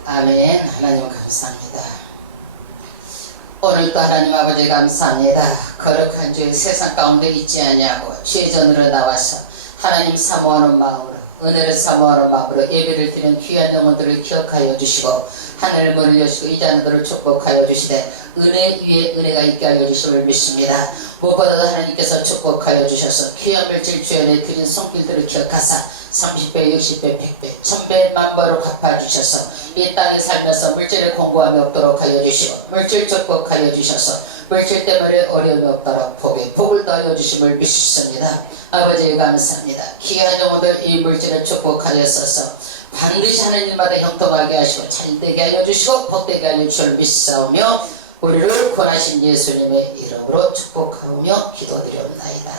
아멘. 하나님 감사합니다. 오늘도 하나님 아버지 감사합니다. 거룩한 주의 세상 가운데 있지 아니하고 죄전으로 나와서 하나님 사모하는 마음으로 은혜를 사모하는 마음으로 예배를 드리는 귀한 영혼들을 기억하여 주시고 하늘을 문을 여시고 이 자녀들을 축복하여 주시되 은혜 위에 은혜가 있게 하여 주심을 믿습니다. 무엇보다도 하나님께서 축복하여 주셔서 귀한 물질 주연에 드린 손길들을 기억하사 30배, 60배, 100배, 1000배, 만배로 갚아주셔서 이 땅에 살면서 물질을 공고함이 없도록 하여 주시고 물질 축복하여 주셔서 물질 때문에 어려움이 없도록 복을 더하여 주심을 믿습니다. 아버지 감사합니다. 귀한 영혼들 이 물질을 축복하였어서 반드시 하는 일마다 형통하게 하시고 잘되게 하여 주시고 복되게 하여 주실 믿사오며 우리를 구원하신 예수님의 이름으로 축복하며 기도드리옵나이다.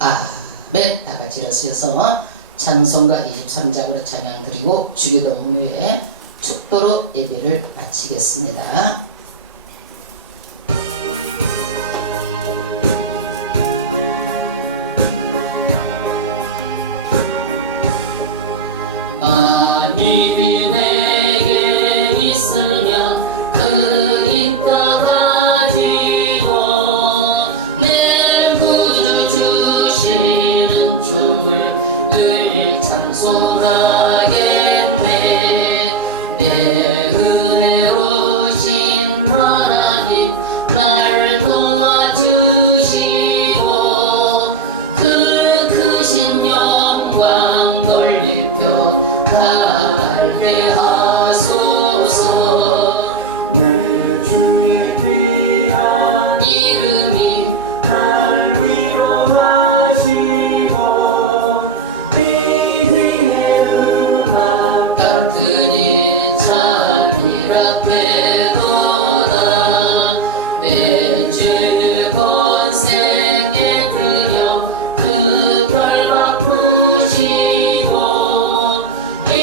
아멘. 다같이 일어서서 찬송가 23장으로 찬양 드리고 주기도문 후에 축도로 예배를 마치겠습니다. 만일이 내게 있으면 그 힘 가지고 내 구주 주시는 주를 늘 찬송하겠네. 내 은혜로우신 하나님 날 도와주시고 그 크신 영광 돌리켜 달래하소서. 주의 귀한 이름이 날 위로하시고 이 위의 음악 같으니 자비라 되도다. 내 즐거운 생에 들여 그 별 바꾸시고 이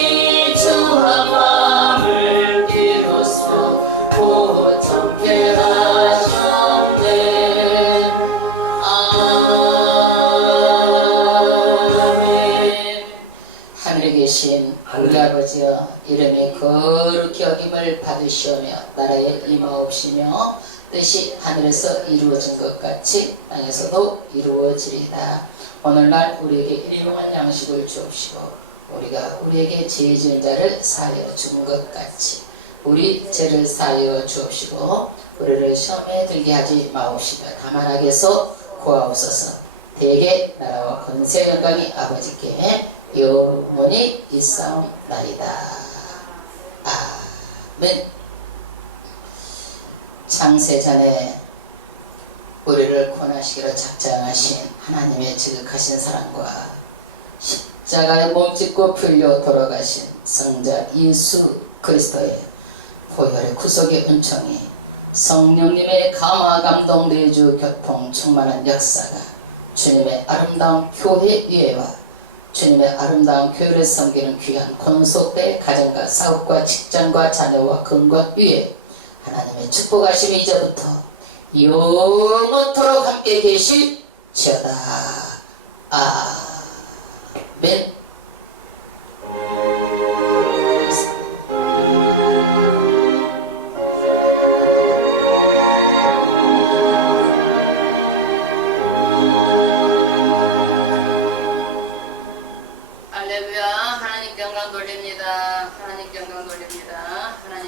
추한 마음을 비로소 고청케 하셨네. 아멘. 하늘에 계신 우리 아버지여, 이름이 거룩히 여김을 받으시오며 나라에 임하옵시며 뜻이 하늘에서 이루어진 것 같이 땅에서도 이루어지리다. 오늘날 우리에게 일용할 양식을 주옵시고 우리가 우리에게 죄 지은 자를 사하여 준 것 같이 우리 죄를 사하여 주옵시고 우리를 시험에 들게 하지 마옵시며 다만 악에서 구하옵소서. 대개 나라와 권세 영광이 아버지께 영원히 있사옵나이다. 아멘. 창세전에 우리를 구원하시기로 작정하신 하나님의 지극하신 사랑과 십자가에 몸짓고 풀려 돌아가신 성자 예수 그리스도의 보혈의 구속의 은총이 성령님의 감화 감동 내주 교통 충만한 역사가 주님의 아름다운 교회 위에와 주님의 아름다운 교회를 섬기는 귀한 권속대 가정과 사업과 직장과 자녀와 건강 위에 하나님의 축복하심이 이제부터 영원토록 함께 계실지어다. 아멘. 할렐루야. 하나님께 영광 돌립니다. 하나님께 영광 돌립니다. 하나님